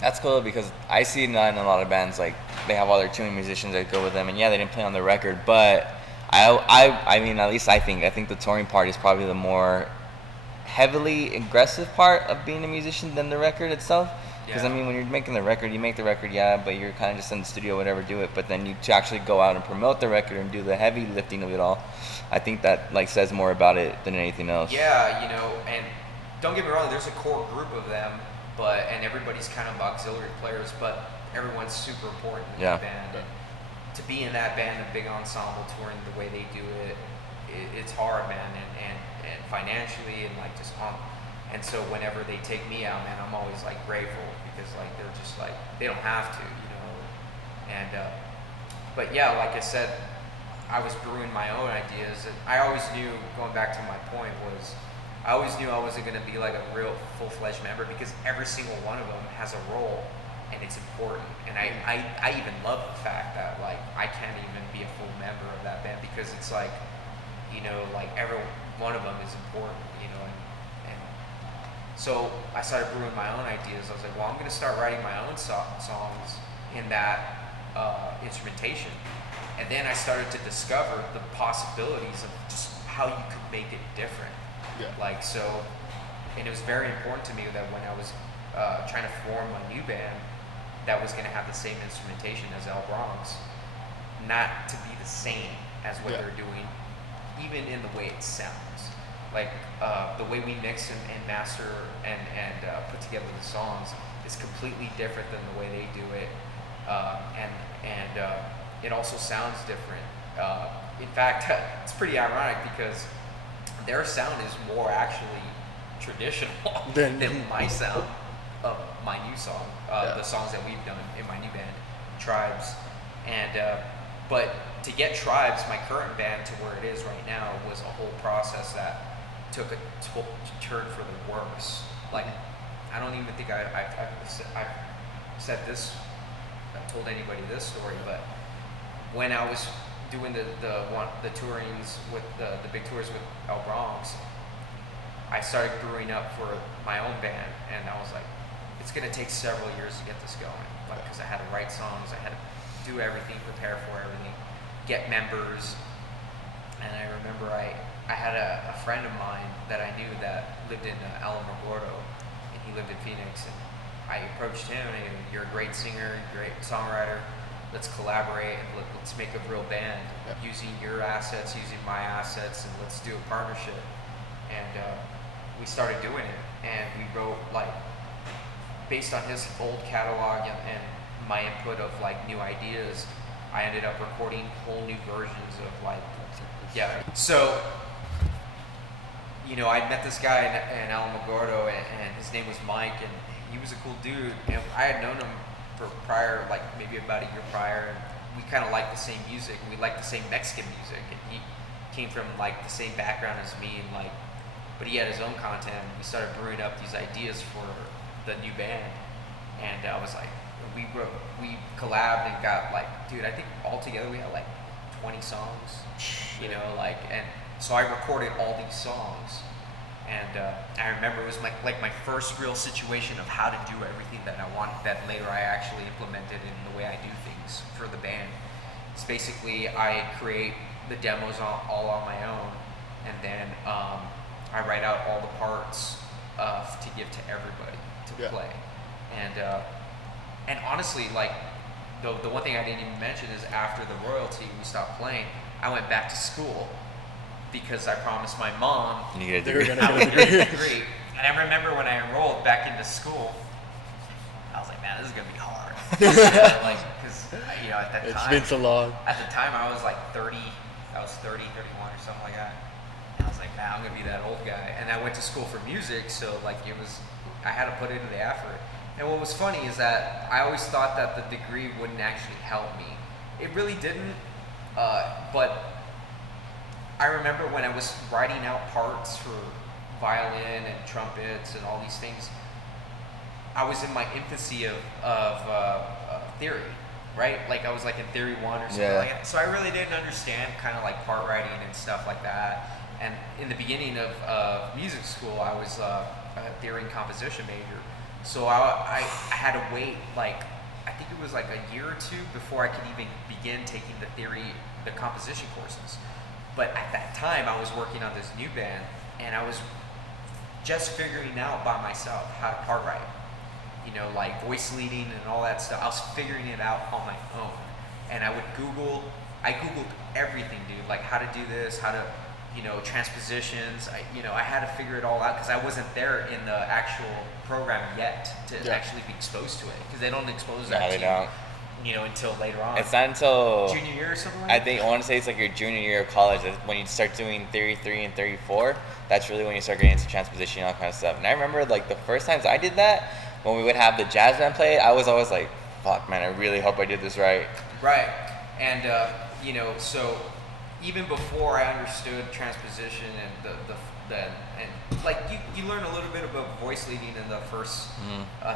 That's cool, because I see that in a lot of bands, like they have all their touring musicians that go with them, and yeah, they didn't play on the record, but I mean, at least I think the touring part is probably the more heavily aggressive part of being a musician than the record itself. Because I mean, when you're making the record, you make the record, yeah, but you're kind of just in the studio, whatever, do it. But then you to actually go out and promote the record and do the heavy lifting of it all, I think that like says more about it than anything else. Yeah, and don't get me wrong, there's a core group of them, and everybody's kind of auxiliary players, but everyone's super important in the band. And to be in that band, a big ensemble touring the way they do it, it's hard, man, and financially, and like just on. And so whenever they take me out, man, I'm always like grateful, because like they're just like, they don't have to, and But yeah, like I said, I was brewing my own ideas, and I always knew, going back to my point, was I always knew I wasn't going to be like a real full-fledged member, because every single one of them has a role and it's important. And I even love the fact that like I can't even be a full member of that band, because it's like, you know, like every one of them is important, you know. And so I started brewing my own ideas. I was like, well, I'm going to start writing my own songs in that instrumentation. And then I started to discover the possibilities of just how you could make it different. Yeah. Like, so, and it was very important to me that when I was trying to form a new band that was going to have the same instrumentation as El Bronx, not to be the same as what they're doing, even in the way it sounds. Like, the way we mix and master and put together the songs is completely different than the way they do it. And it also sounds different. In fact, it's pretty ironic because their sound is more actually traditional than my sound of my new song, the songs that we've done in my new band, Tribes. And but to get Tribes, my current band, to where it is right now was a whole process that took a turn for the worse. Like, I don't even think I've said this, I've told anybody this story, but when I was doing the tourings with the big tours with El Bronx, I started brewing up for my own band, and I was like, it's gonna take several years to get this going, like, because I had to write songs, I had to do everything, prepare for everything, get members. And I remember I had a friend of mine that I knew that lived in Alamogordo, and he lived in Phoenix, and I approached him and I go, you're a great singer, great songwriter, let's collaborate and let's make a real band using your assets, using my assets, and let's do a partnership. And we started doing it, and we wrote, like, based on his old catalog and my input of like new ideas, I ended up recording whole new versions of like, so, you know, I met this guy in Alamogordo, and his name was Mike, and he was a cool dude, and I had known him for prior, like maybe about a year prior, and we kind of liked the same music, and we liked the same Mexican music, and he came from like the same background as me, and like, but he had his own content, and we started brewing up these ideas for the new band, and I was like, we collabed and got like, dude, I think altogether we had like 20 songs, you know, like, and so I recorded all these songs, and I remember it was like my first real situation of how to do everything that I wanted, that later I actually implemented in the way I do things for the band. It's basically, I create the demos all on my own, and then I write out all the parts to give to everybody to play. And honestly, like, the one thing I didn't even mention is after the royalty, we stopped playing, I went back to school because I promised my mom you get a I was going to get a degree. And I remember when I enrolled back into school, I was like, man, this is going to be hard. Like, because, you know, at that time, it's been so long. At the time, I was like 30, I was 30, 31 or something like that. And I was like, man, I'm going to be that old guy. And I went to school for music, so like I had to put into the effort. And what was funny is that I always thought that the degree wouldn't actually help me. It really didn't, but I remember when I was writing out parts for violin and trumpets and all these things, I was in my infancy of theory, right? Like I was like in theory 1 or something like that. So I really didn't understand kind of like part writing and stuff like that. And in the beginning of music school, I was a theory and composition major. So I had to wait, like, I think it was like a year or two before I could even begin taking the composition courses. But at that time, I was working on this new band, and I was just figuring out by myself how to part write. You know, like voice leading and all that stuff. I was figuring it out on my own. And I Googled everything, dude, like how to do this, how to, you know, transpositions. I had to figure it all out because I wasn't there in the actual program yet to actually be exposed to it, because they don't expose that to you, you know, until later on. It's not until junior year or something like that? I think I want to say it's like your junior year of college. That's when you start doing theory 3 and theory 4. That's really when you start getting into transposition and all kind of stuff. And I remember like the first times I did that, when we would have the jazz band play, I was always like, fuck man, I really hope I did this right. Right. And you know, so even before I understood transposition and and like you learn a little bit about voice leading in the first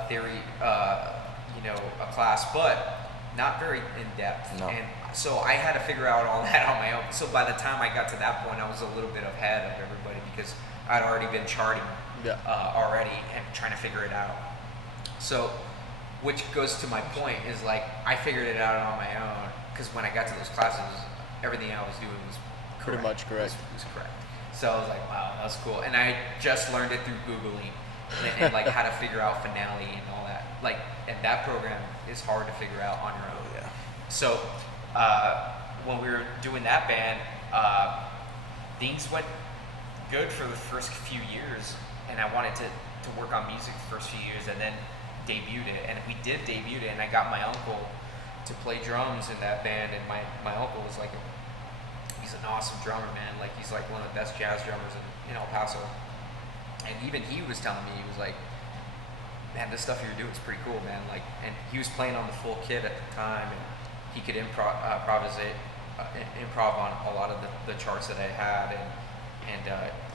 theory, you know, a class, but not very in depth. No. And so I had to figure out all that on my own. So by the time I got to that point, I was a little bit ahead of everybody because I'd already been charting already and trying to figure it out. So, which goes to my point is like I figured it out on my own because when I got to those classes, everything I was doing was correct. Pretty much correct. It was correct. So I was like, wow, that was cool. And I just learned it through Googling and like how to figure out finale and all that. Like, and that program is hard to figure out on your own. Yeah. So when we were doing that band, things went good for the first few years, and I wanted to work on music the first few years, and then debuted it. And we did debut it, and I got my uncle to play drums in that band, and my uncle was like he's an awesome drummer, man. Like he's like one of the best jazz drummers in El Paso. And even he was telling me, he was like, man, this stuff you're doing is pretty cool, man. Like, and he was playing on the full kit at the time, and he could improv on a lot of the charts that I had, and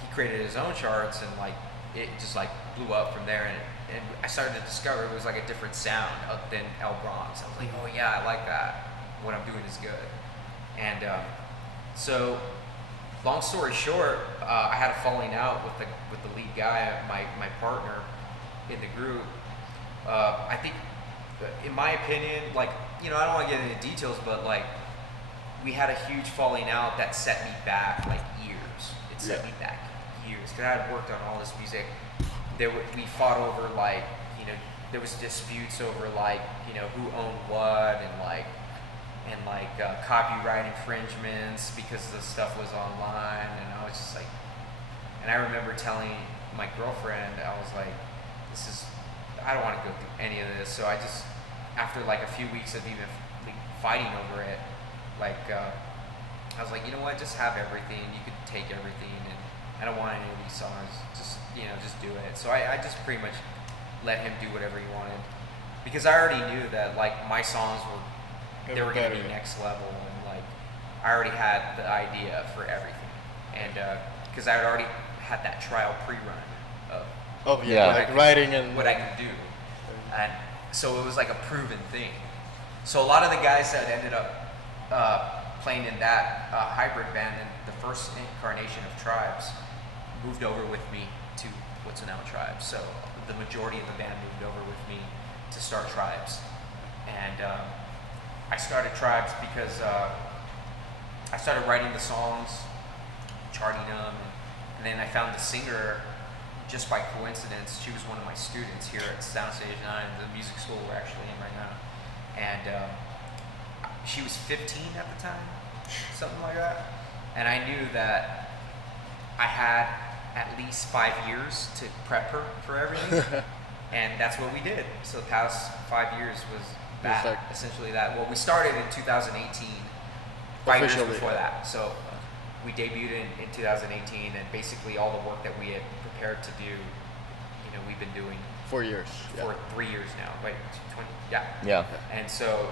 he created his own charts, and like it just like blew up from there, and I started to discover it was like a different sound than El Bronx. I was like, oh yeah, I like that. What I'm doing is good, and so long story short, I had a falling out with the lead guy, my partner in the group. I think, in my opinion, like, you know, I don't want to get into details, but like, we had a huge falling out that set me back like years. It set me back years because I had worked on all this music. We fought over like, you know, there was disputes over like, you know, who owned what and like copyright infringements because the stuff was online, and I was just like, and I remember telling my girlfriend, I was like, I don't want to go through any of this. So I just, after like a few weeks of even fighting over it, like I was like, you know what, just have everything. You could take everything, and I don't want any of these songs. Just, you know, just do it. So I just pretty much let him do whatever he wanted, because I already knew that like my songs were going to be next level, and like I already had the idea for everything, and because I had already had that trial pre-run of like writing and what I could do, and so it was like a proven thing. So a lot of the guys that ended up playing in that hybrid band in the first incarnation of Tribes moved over with me to what's now Tribes. So the majority of the band moved over with me to start Tribes, and I started Tribes because I started writing the songs, charting them, and then I found the singer just by coincidence. She was one of my students here at Soundstage 9, the music school we're actually in right now. And she was 15 at the time, something like that. And I knew that I had at least 5 years to prep her for everything. And that's what we did. So the past 5 years was that, essentially that. Well, we started in 2018, 5 years before that. So we debuted in 2018, and basically all the work that we had prepared to do, you know, we've been doing 4 years. For 3 years now. Wait, 20? Yeah. Yeah. And so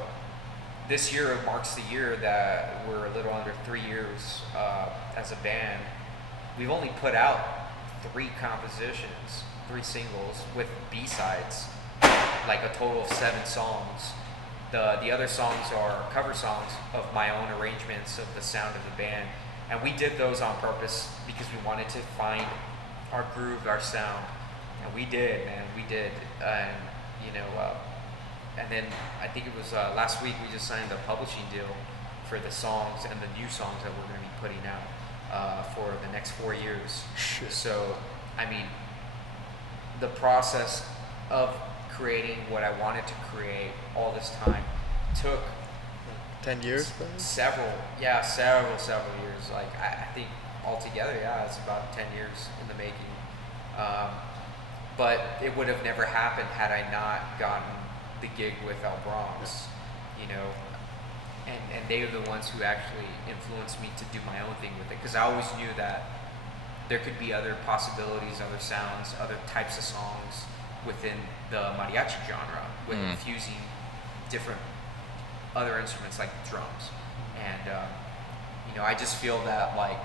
this year marks the year that we're a little under 3 years as a band. We've only put out 3 compositions, 3 singles with B-sides, like a total of 7 songs. The other songs are cover songs of my own arrangements of the sound of the band. And we did those on purpose because we wanted to find our groove, our sound. And we did, man, we did. And, you know, and then I think it was last week we just signed a publishing deal for the songs and the new songs that we're going to be putting out for the next 4 years. So, I mean, the process of creating what I wanted to create all this time took 10 years? Several years. Like I think altogether, it's about 10 years in the making. But it would have never happened had I not gotten the gig with El Bronx, you know. And they were the ones who actually influenced me to do my own thing with it, because I always knew that there could be other possibilities, other sounds, other types of songs within the mariachi genre, with infusing different other instruments like drums. And you know, I just feel that like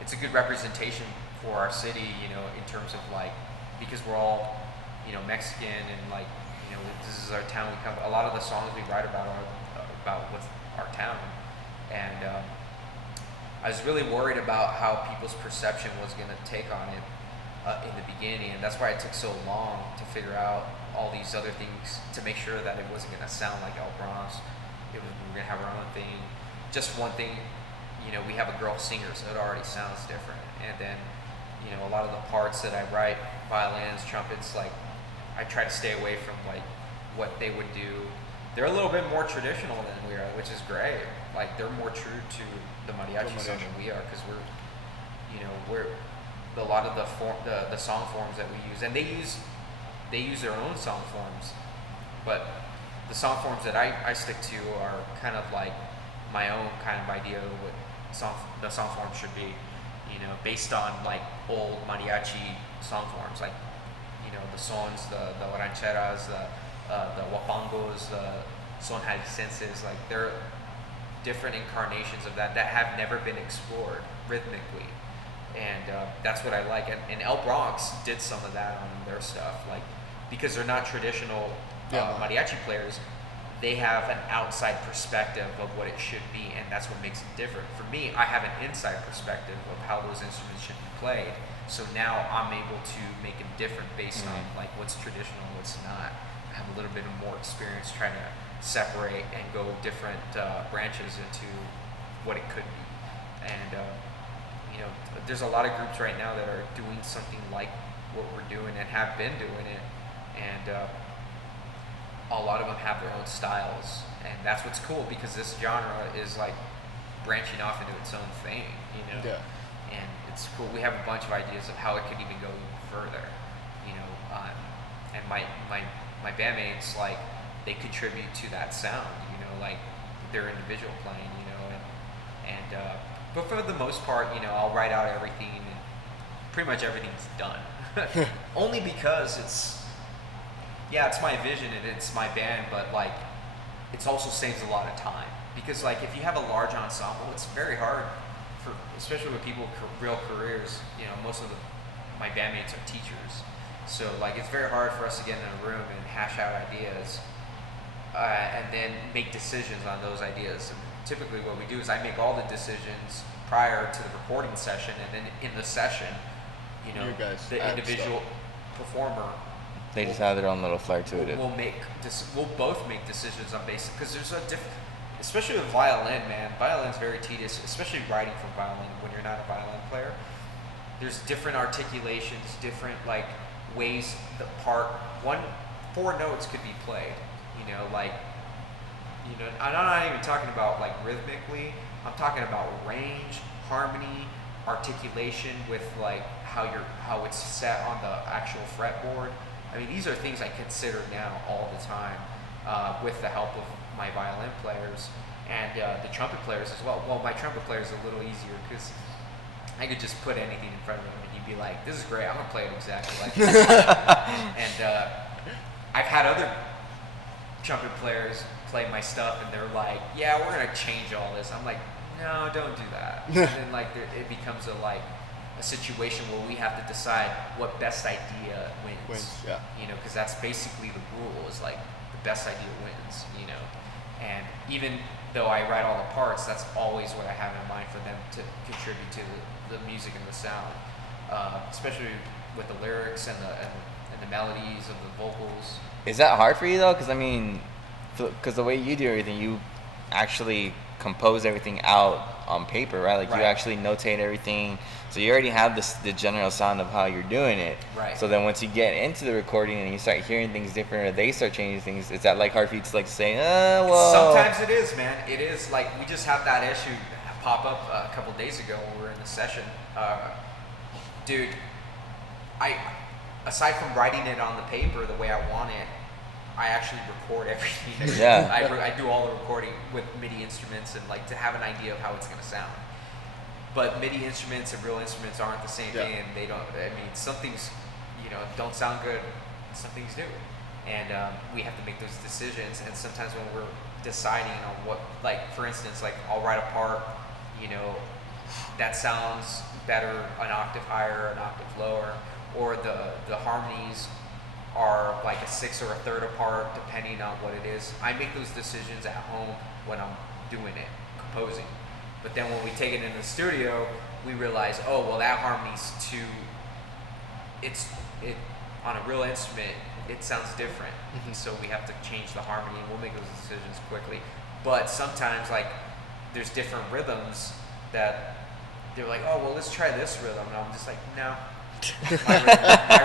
it's a good representation for our city, you know, in terms of like, because we're all, you know, Mexican, and like, you know, this is our town. We come. A lot of the songs we write about are about with our town, and I was really worried about how people's perception was going to take on it in the beginning, and that's why it took so long to figure out all these other things to make sure that it wasn't going to sound like El Bronx. We were going to have our own thing. Just one thing, you know, we have a girl singer, so it already sounds different. And then, you know, a lot of the parts that I write, violins, trumpets, like, I try to stay away from like what they would do. They're a little bit more traditional than we are, which is great. Like, they're more true to the mariachi sound than we are, because we're a lot of the song forms that we use, and they use their own song forms, but the song forms that I stick to are kind of like my own kind of idea of what the song form should be, you know, based on like old mariachi song forms, like, you know, the sons, the rancheras, the wapangos, the son jaliscienses, like they're different incarnations of that have never been explored rhythmically. And that's what I like. And El Bronx did some of that on their stuff, like, because they're not traditional mariachi players, they have an outside perspective of what it should be, and that's what makes it different. For me, I have an inside perspective of how those instruments should be played, so now I'm able to make them different based on like what's traditional, what's not. I have a little bit of more experience trying to separate and go different branches into what it could be. And you know, there's a lot of groups right now that are doing something like what we're doing and have been doing it, and a lot of them have their own styles, and that's what's cool, because this genre is like branching off into its own thing, you know. Yeah. And it's cool. We have a bunch of ideas of how it could even go even further, you know. And my bandmates, like, they contribute to that sound, you know, like their individual playing, you know, and but for the most part, you know, I'll write out everything, and pretty much everything's done. Only because it's my vision and it's my band, but like, it also saves a lot of time, because like if you have a large ensemble, it's very hard for, especially with people with real careers, you know, most of my bandmates are teachers, so like it's very hard for us to get in a room and hash out ideas and then make decisions on those ideas. And typically what we do is I make all the decisions prior to the recording session, and then in the session, you know, the individual performer, they just have their own little flair to it. We'll both make decisions on basic, because there's a different, especially with violin, man. Violin's very tedious, especially writing for violin when you're not a violin player. There's different articulations, different like ways the part, 4 notes could be played, you know, like, you know, I'm not even talking about like rhythmically, I'm talking about range, harmony, articulation with like how it's set on the actual fretboard. I mean, these are things I consider now all the time with the help of my violin players and the trumpet players as well. Well, my trumpet player is a little easier because I could just put anything in front of him and he'd be like, this is great, I'm going to play it exactly like this. And I've had other trumpet players play my stuff and they're like, yeah, we're going to change all this. I'm like, no, don't do that. And then like it becomes a situation where we have to decide what best idea wins. Yeah. You know, because that's basically the rule, is like the best idea wins, you know. And even though I write all the parts, that's always what I have in mind for them to contribute to the music and the sound, especially with the lyrics and the melodies of the vocals. Is that hard for you though? Because I mean, because the way you do everything, you actually compose everything out on paper, right? Like, right. You actually notate everything, so you already have the general sound of how you're doing it. Right. So then once you get into the recording and you start hearing things different, or they start changing things, is that like hard for you to like say, well? Sometimes it is, man. It is. Like, we just had that issue pop up a couple days ago when we were in the session. Dude, aside from writing it on the paper the way I want it, I actually record everything. Yeah. I do all the recording with MIDI instruments and like to have an idea of how it's going to sound. But MIDI instruments and real instruments aren't the same thing, and they don't. I mean, some things, you know, don't sound good, some things do, and we have to make those decisions. And sometimes when we're deciding on what, like for instance, like I'll write a part, you know, that sounds better an octave higher, an octave lower, or the harmonies are like a sixth or a third apart depending on what it is. I make those decisions at home when I'm doing it, composing. But then when we take it in the studio, we realize, oh well, that harmony's too. It on a real instrument, it sounds different. So we have to change the harmony, and we'll make those decisions quickly. But sometimes, like, there's different rhythms that they're like, oh well, let's try this rhythm, and I'm just like, no, my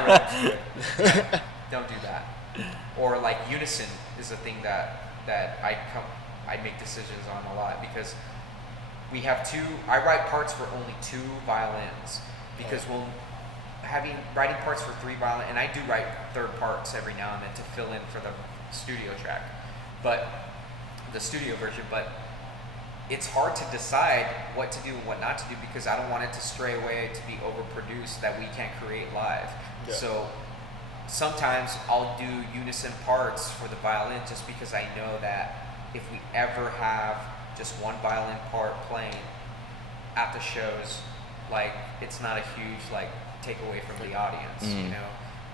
rhythm's good. Don't do that. Or like unison is a thing that I make decisions on a lot, because we have I write parts for only 2 violins, because writing parts for 3 violin, and I do write third parts every now and then to fill in for the studio track, but the studio version, but it's hard to decide what to do and what not to do, because I don't want it to stray away to be overproduced that we can't create live. Yeah. So sometimes I'll do unison parts for the violin, just because I know that if we ever have just one violin part playing at the shows, like, it's not a huge like takeaway from the audience, you know.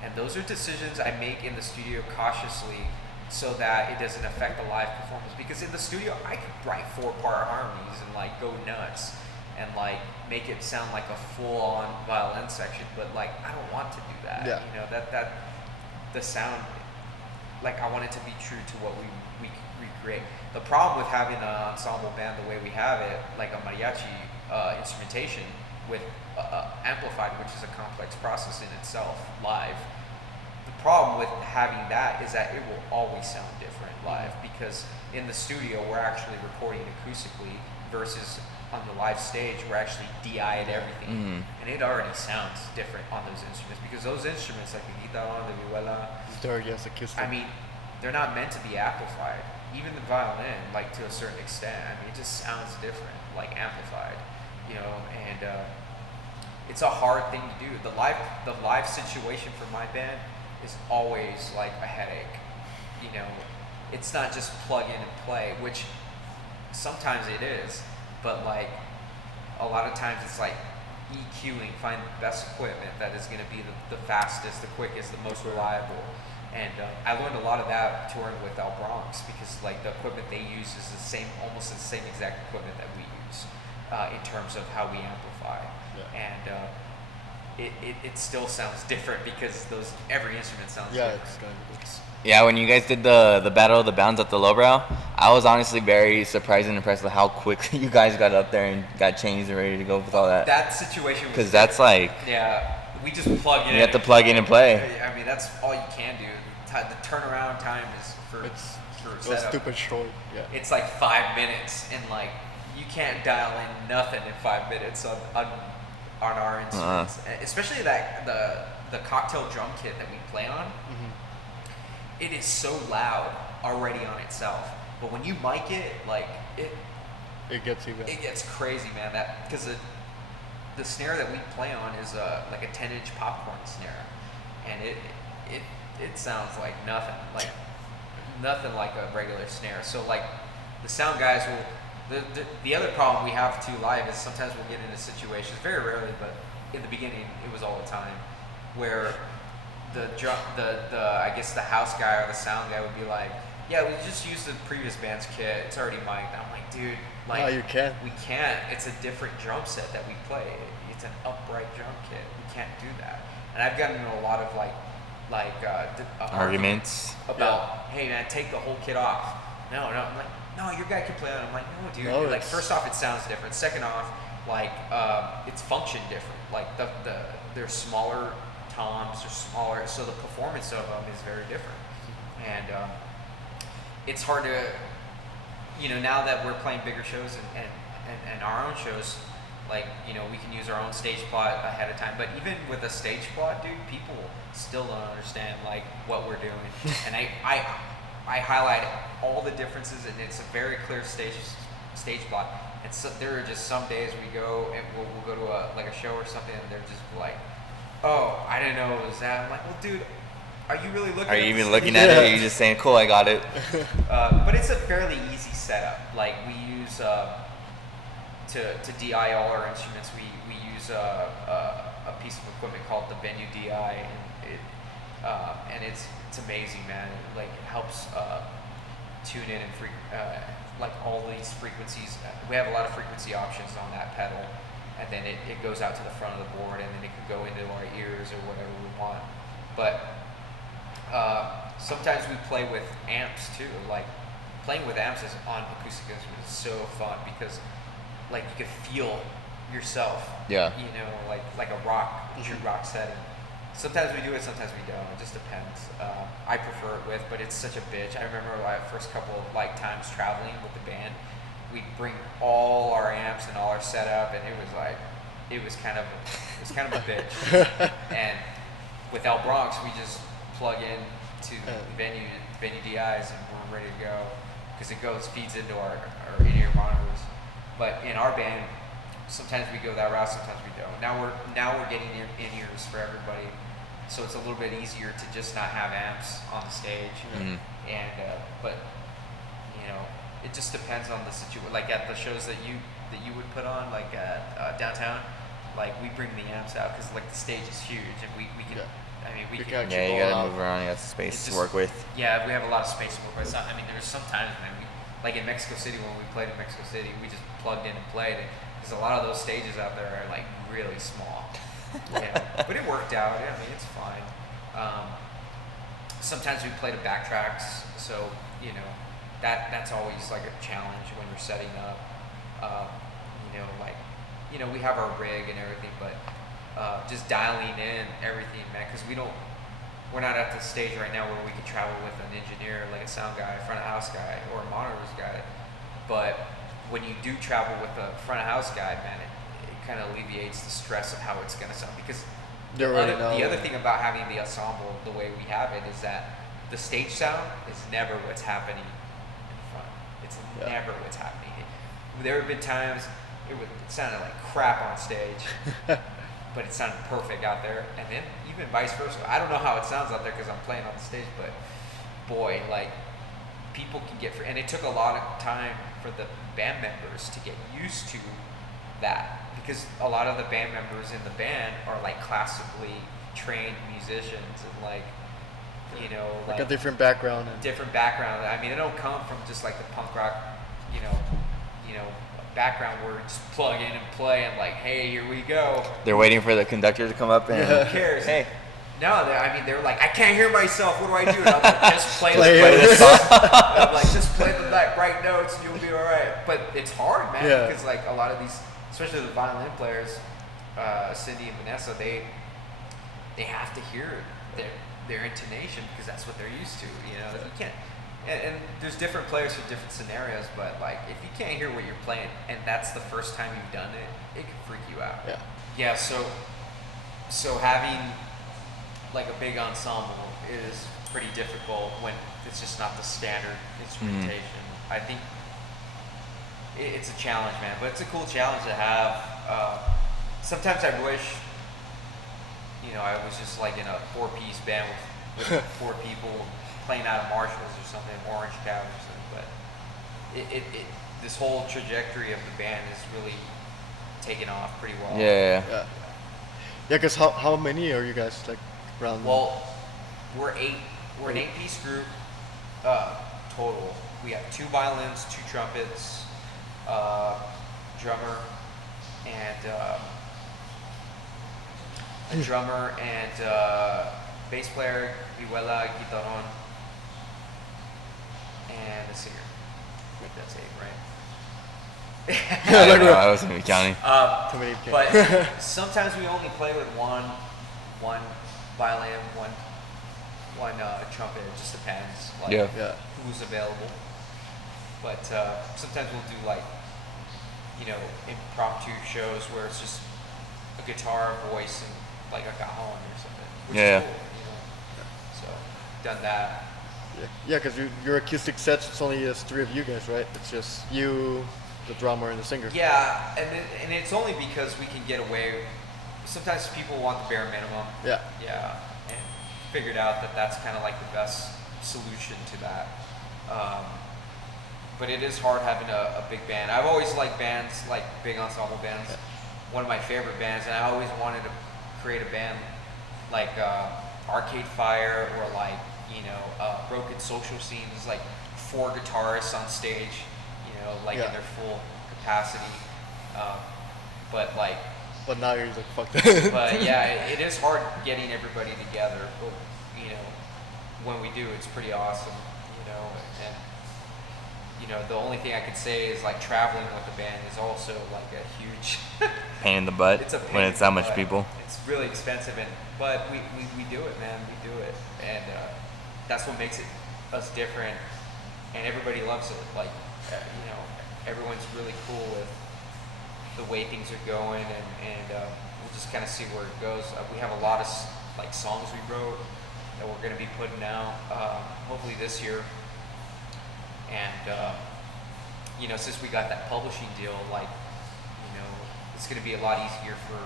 And those are decisions I make in the studio cautiously, so that it doesn't affect the live performance. Because in the studio, I could write 4-part harmonies and like go nuts and like make it sound like a full-on violin section, but like I don't want to do that. Yeah. You know, that the sound, like, I want it to be true to what we recreate. The problem with having an ensemble band the way we have it, like a mariachi instrumentation with amplified, which is a complex process in itself live. The problem with having that is that it will always sound different live, because in the studio we're actually recording acoustically, versus on the live stage we're actually DI'd everything, and it already sounds different on those instruments, because those instruments like the guitar, the vihuela, acoustic. I mean, they're not meant to be amplified. Even the violin, like, to a certain extent, I mean, it just sounds different, like amplified, you know. And it's a hard thing to do. The live situation for my band is always like a headache, you know. It's not just plug in and play, which sometimes it is, but like a lot of times it's like EQing, find the best equipment that is going to be the fastest, the quickest, the most reliable. And I learned a lot of that touring with Al Bronx, because like the equipment they use is the same, almost the same exact equipment that we use in terms of how we amplify. Yeah. And it still sounds different, because every instrument sounds different. Yeah, when you guys did the Battle of the Bounds at the Lowbrow, I was honestly very surprised and impressed with how quickly you guys got up there and got changed and ready to go with all that. That situation was, because that's like, yeah, we just plug in. You have to plug in and play. I mean, that's all you can do. The turnaround time is for setup. Stupid short. Yeah. It's like 5 minutes, and like you can't dial in nothing in 5 minutes on our instruments. Especially that the cocktail drum kit that we play on. It is so loud already on itself, but when you mic it, like it gets crazy, man. That because the snare that we play on is like a 10-inch popcorn snare, and it sounds like nothing like a regular snare. So like the sound guys will. The other problem we have too live is sometimes we'll get into situations, very rarely, but in the beginning it was all the time, where I guess the house guy or the sound guy would be like, yeah, we just used the previous band's kit, it's already mic'd. I'm like, dude, like, no, you can't. We can't. It's a different drum set that we play. It's an upright drum kit. We can't do that. And I've gotten into a lot of arguments about, hey man, take the whole kit off. No, I'm like, no, your guy can play on it. I'm like, no, dude. No, like, first off, it sounds different. Second off, like, it's function different. Like they're smaller toms, they're smaller, so the performance of them is very different. And it's hard to, you know, now that we're playing bigger shows and our own shows, like, you know, we can use our own stage plot ahead of time. But even with a stage plot, dude, people still don't understand like what we're doing. And I highlight all the differences, and it's a very clear stage plot. And so there are just some days we go and we'll go to a show or something, and they're just like, oh, I didn't know it was that. I'm like, well, dude, are you really looking? Are at you even this? looking at it? Or are you just saying, cool, I got it? But it's a fairly easy setup. Like we use to DI all our instruments, we use a piece of equipment called the Venue DI, and it's amazing, man. It helps tune in and like all these frequencies. We have a lot of frequency options on that pedal, and then it goes out to the front of the board, and then it can go into our ears or whatever we want. But sometimes we play with amps too. Like playing with amps on acoustic instruments is so fun because like you can feel yourself. Yeah. You know, like a true rock setting. Sometimes we do it, sometimes we don't. It just depends. I prefer it with, but it's such a bitch. I remember my first couple of times traveling with the band, we'd bring all our amps and all our setup, and it was kind of a bitch. And with El Bronx, we just plug in to venue DIs, and we're ready to go because it feeds into our in-ear monitors. But in our band, sometimes we go that route, sometimes we don't. Now we're getting in-ears for everybody, so it's a little bit easier to just not have amps on the stage. Mm-hmm. And but you know, it just depends on the situation. Like at the shows that you would put on, like at downtown, like we bring the amps out because like the stage is huge, and we can. Yeah. I mean, we can can. actually Yeah, you gotta move around. You got space to work with. Yeah, we have a lot of space to work with. I mean, there's sometimes, man, like in Mexico City, when we played in Mexico City, we just plugged in and played it. Because a lot of those stages out there are like really small. Yeah, but it worked out. I mean, it's fine. Sometimes we play to backtracks, so you know that's always like a challenge when you're setting up. We have our rig and everything, but just dialing in everything, man, because we're not at the stage right now where we can travel with an engineer, like a sound guy, front of house guy, or a monitors guy. But when you do travel with a front of house guy, man, it kind of alleviates the stress of how it's going to sound. Because the other thing about having the ensemble the way we have it is that the stage sound is never what's happening in front. It's never what's happening. There have been times it sounded like crap on stage, but it sounded perfect out there. And then even vice versa. I don't know how it sounds out there because I'm playing on the stage, but boy, like people can get and it took a lot of time for the band members to get used to that, because a lot of the band members in the band are like classically trained musicians and like like a different background. I mean, they don't come from just like the punk rock, background where you just plug in and play and like, hey, here we go. They're waiting for the conductor to come up and who cares? Hey. No, they're like, I can't hear myself. What do I do? And I'm like, just play this song. I'm like, just play the right notes and you'll be all right. But it's hard, man, because like a lot of these, especially the violin players, Cindy and Vanessa, they have to hear their intonation because that's what they're used to. You can't. And there's different players for different scenarios, but like if you can't hear what you're playing and that's the first time you've done it, it can freak you out. Yeah. Yeah. So having like a big ensemble is pretty difficult when it's just not the standard instrumentation. Mm-hmm. I think it's a challenge, man, but it's a cool challenge to have. Sometimes I wish, I was just like in a 4-piece band with 4 people playing out of Marshalls or something, Orange County or something, but this whole trajectory of the band is really taken off pretty well. Yeah. Because how many are you guys like around? Well, we're an 8-piece group total. We have 2 violins, 2 trumpets, drummer, and bass player, vihuela, guitarron, and a singer. I think that's 8, right? I don't know. I wasn't even counting. Too many. But sometimes we only play with one violin, one trumpet. It just depends. Like who's available. But sometimes we'll do like impromptu shows where it's just a guitar, voice, and like a cajon or something. Which is cool. So done that. Yeah, because your acoustic sets, it's only 3 of you guys, right? It's just you, the drummer, and the singer. Yeah, and it's only because we can get away. Sometimes people want the bare minimum. Yeah. Yeah, and figured out that that's kind of like the best solution to that. But it is hard having a big band. I've always liked bands, like big ensemble bands. One of my favorite bands, and I always wanted to create a band like Arcade Fire or like, you know, Broken Social Scenes, like 4 guitarists on stage, you know, like in their full capacity. But like. But now you're like, fuck that. But yeah, it is hard getting everybody together. But you know, when we do, it's pretty awesome. You know, and you know, the only thing I could say is like traveling with the band is also like a huge pain in the butt. It's a pain when it's that much butt. people. It's really expensive, but we do it, man. We do it, and that's what makes it us different. And everybody loves it. Like you know, everyone's really cool with the way things are going, and we'll just kind of see where it goes. We have a lot of like songs we wrote that we're going to be putting out hopefully this year. And you know, since we got that publishing deal, like you know, it's going to be a lot easier for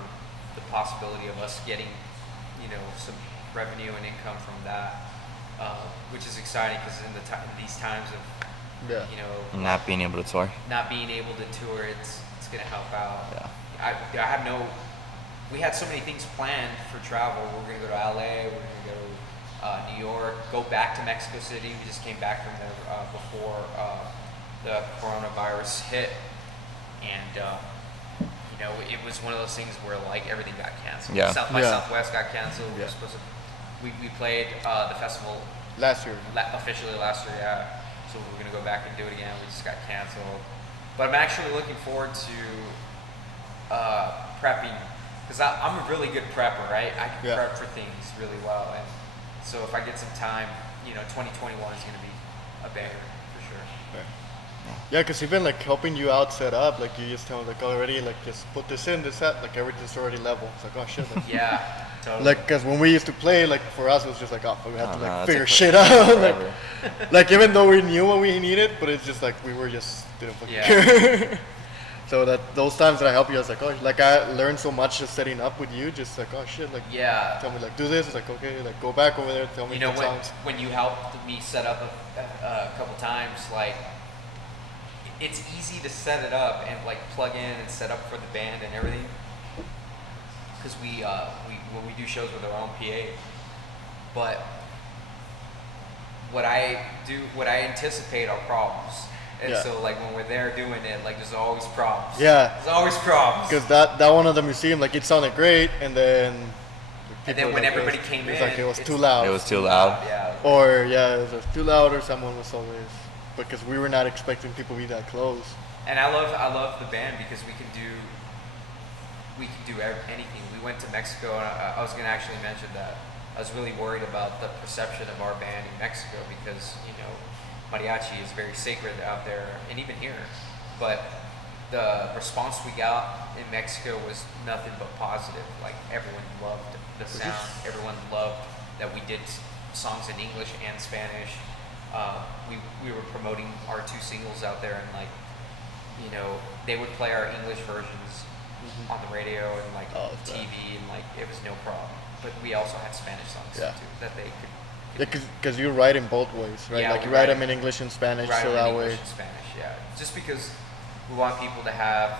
the possibility of us getting, you know, some revenue and income from that, which is exciting because in these times of you know, not being able to tour, it's going to help out. Yeah. I have no. We had so many things planned for travel. We're going to go to LA. We're going to go to New York. Go back to Mexico City. We just came back from there before the coronavirus hit, and you know, it was one of those things where like everything got canceled. Yeah. South by Southwest got canceled. We were supposed to. We played the festival last year. Officially last year, yeah. So we were going to go back and do it again. We just got canceled. But I'm actually looking forward to prepping, because I'm a really good prepper, right? I can prep for things really well, and so if I get some time, you know, 2021 is going to be a banger for sure. Yeah, because even like helping you out set up, like you just tell me like already, like just put this in, this that, like everything's already level. It's like, oh shit. Like, yeah, totally. Like, because when we used to play, like for us it was just like, oh, we had to like figure shit out. like even though we knew what we needed, but it's just like we were just didn't fucking care. So that those times that I help you, I was like, oh, like I learned so much just setting up with you, just like, oh shit, like tell me like do this. It's like, okay, like go back over there, tell me. You know, songs. when you helped me set up a couple times, like it's easy to set it up and like plug in and set up for the band and everything, because we when we do shows with our own PA, but what I anticipate are problems. And so, like, when we're there doing it, like, there's always problems. Yeah. There's always problems. Because that one of the museum, like, it sounded great, and then... when everybody came in... It was too loud. It was too loud. Yeah. Or, it was too loud, or someone was always... Because we were not expecting people to be that close. And I love the band because we can do anything. We went to Mexico, and I was going to actually mention that. I was really worried about the perception of our band in Mexico because, you know, mariachi is very sacred out there, and even here. But the response we got in Mexico was nothing but positive. Like, everyone loved the sound. Everyone loved that we did songs in English and Spanish. We were promoting our 2 singles out there, and like, you know, they would play our English versions on the radio and like TV, and like it was no problem. But we also had Spanish songs too that they could. Yeah, because you write in both ways, right? Yeah, like you write them in English and Spanish, so that way. English and Spanish, yeah. Just because we want people to have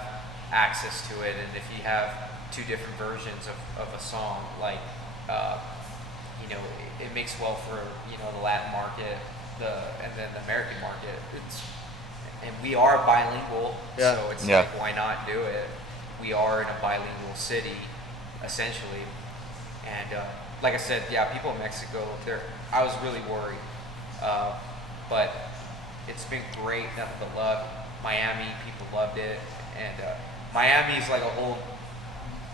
access to it, and if you have 2 different versions of a song, like, you know, it makes well for, you know, the Latin market, and then the American market. And we are bilingual, so it's like, why not do it? We are in a bilingual city, essentially, and like I said, people in Mexico, I was really worried, but it's been great, nothing but love. Miami, people loved it, and Miami is like a whole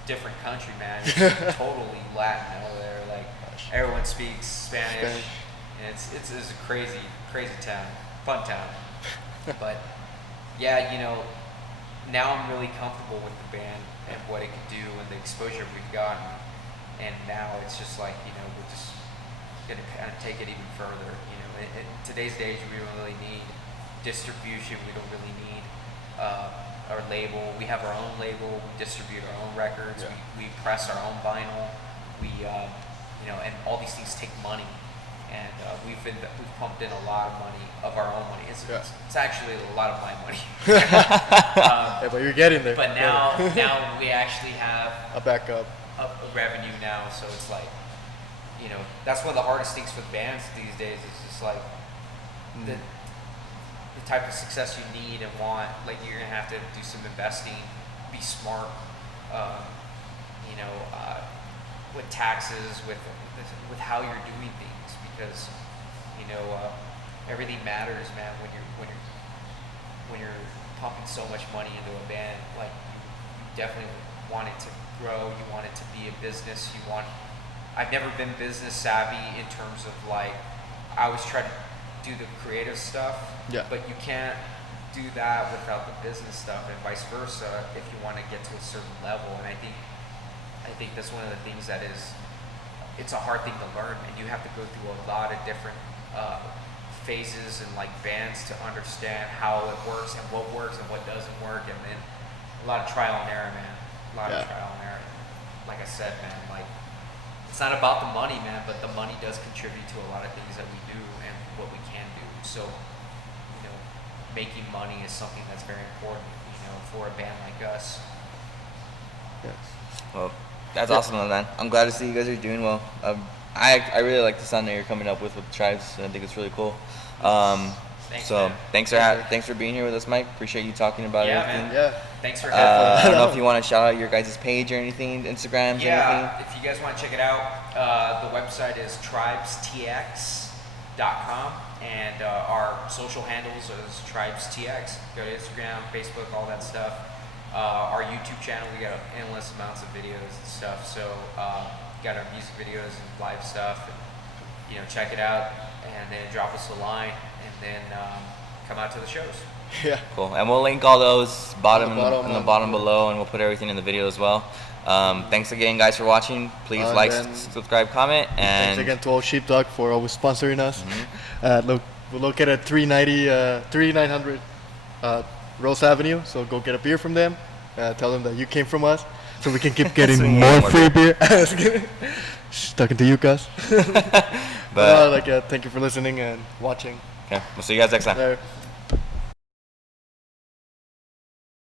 different country, man. It's totally Latin over there. Like, everyone speaks Spanish. And it's a crazy town, fun town. But yeah, you know, now I'm really comfortable with the band and what it can do and the exposure we've gotten. And now it's just like, you know, we're just gonna kind of take it even further. You know, in today's age, we don't really need distribution. We don't really need our label. We have our own label. We distribute our own records. We press our own vinyl. We and all these things take money, and we've pumped in a lot of money of our own money. It's actually a lot of my money. Yeah, but you're getting there. But now we actually have a backup, a revenue now, so it's like, that's one of the hardest things for bands these days. Is just like the type of success you need and want. Like, you're gonna have to do some investing, be smart, with taxes, with how you're doing things, because everything matters, man. When you're pumping so much money into a band, like, you definitely want it to grow. You want it to be a business. I've never been business savvy in terms of, like, I always try to do the creative stuff, but you can't do that without the business stuff, and vice versa if you want to get to a certain level. And I think that's one of the things that it's a hard thing to learn, and you have to go through a lot of different phases and, like, bands to understand how it works and what doesn't work, and then a lot of trial and error, man. A lot of trial and error. Like I said, man, like, it's not about the money, man, but the money does contribute to a lot of things that we do and what we can do. So, making money is something that's very important, for a band like us. Yes. Well, that's awesome, man. I'm glad to see you guys are doing well. I really like the sound that you're coming up with Tribes, and I think it's really cool. Thanks for being here with us, Mike. Appreciate you talking about everything. Man. Yeah. Thanks for having me. I don't know if you want to shout out your guys' page or anything, Instagrams or anything. If you guys want to check it out, the website is tribestx.com, and our social handles is tribestx. Go to Instagram, Facebook, all that stuff. Our YouTube channel, we got endless amounts of videos and stuff. So got our music videos and live stuff, and check it out, and then drop us a line, and then come out to the shows. Yeah. Cool. And we'll link all those in the bottom below, and we'll put everything in the video as well. Thanks again, guys, for watching. Please like, subscribe, comment, and thanks again to Old Sheepdog for always sponsoring us. We're located at 3900 Rose Avenue, so go get a beer from them. Tell them that you came from us, so we can keep getting more free beer. Talking to you guys. But thank you for listening and watching. Okay, we'll see you guys next time.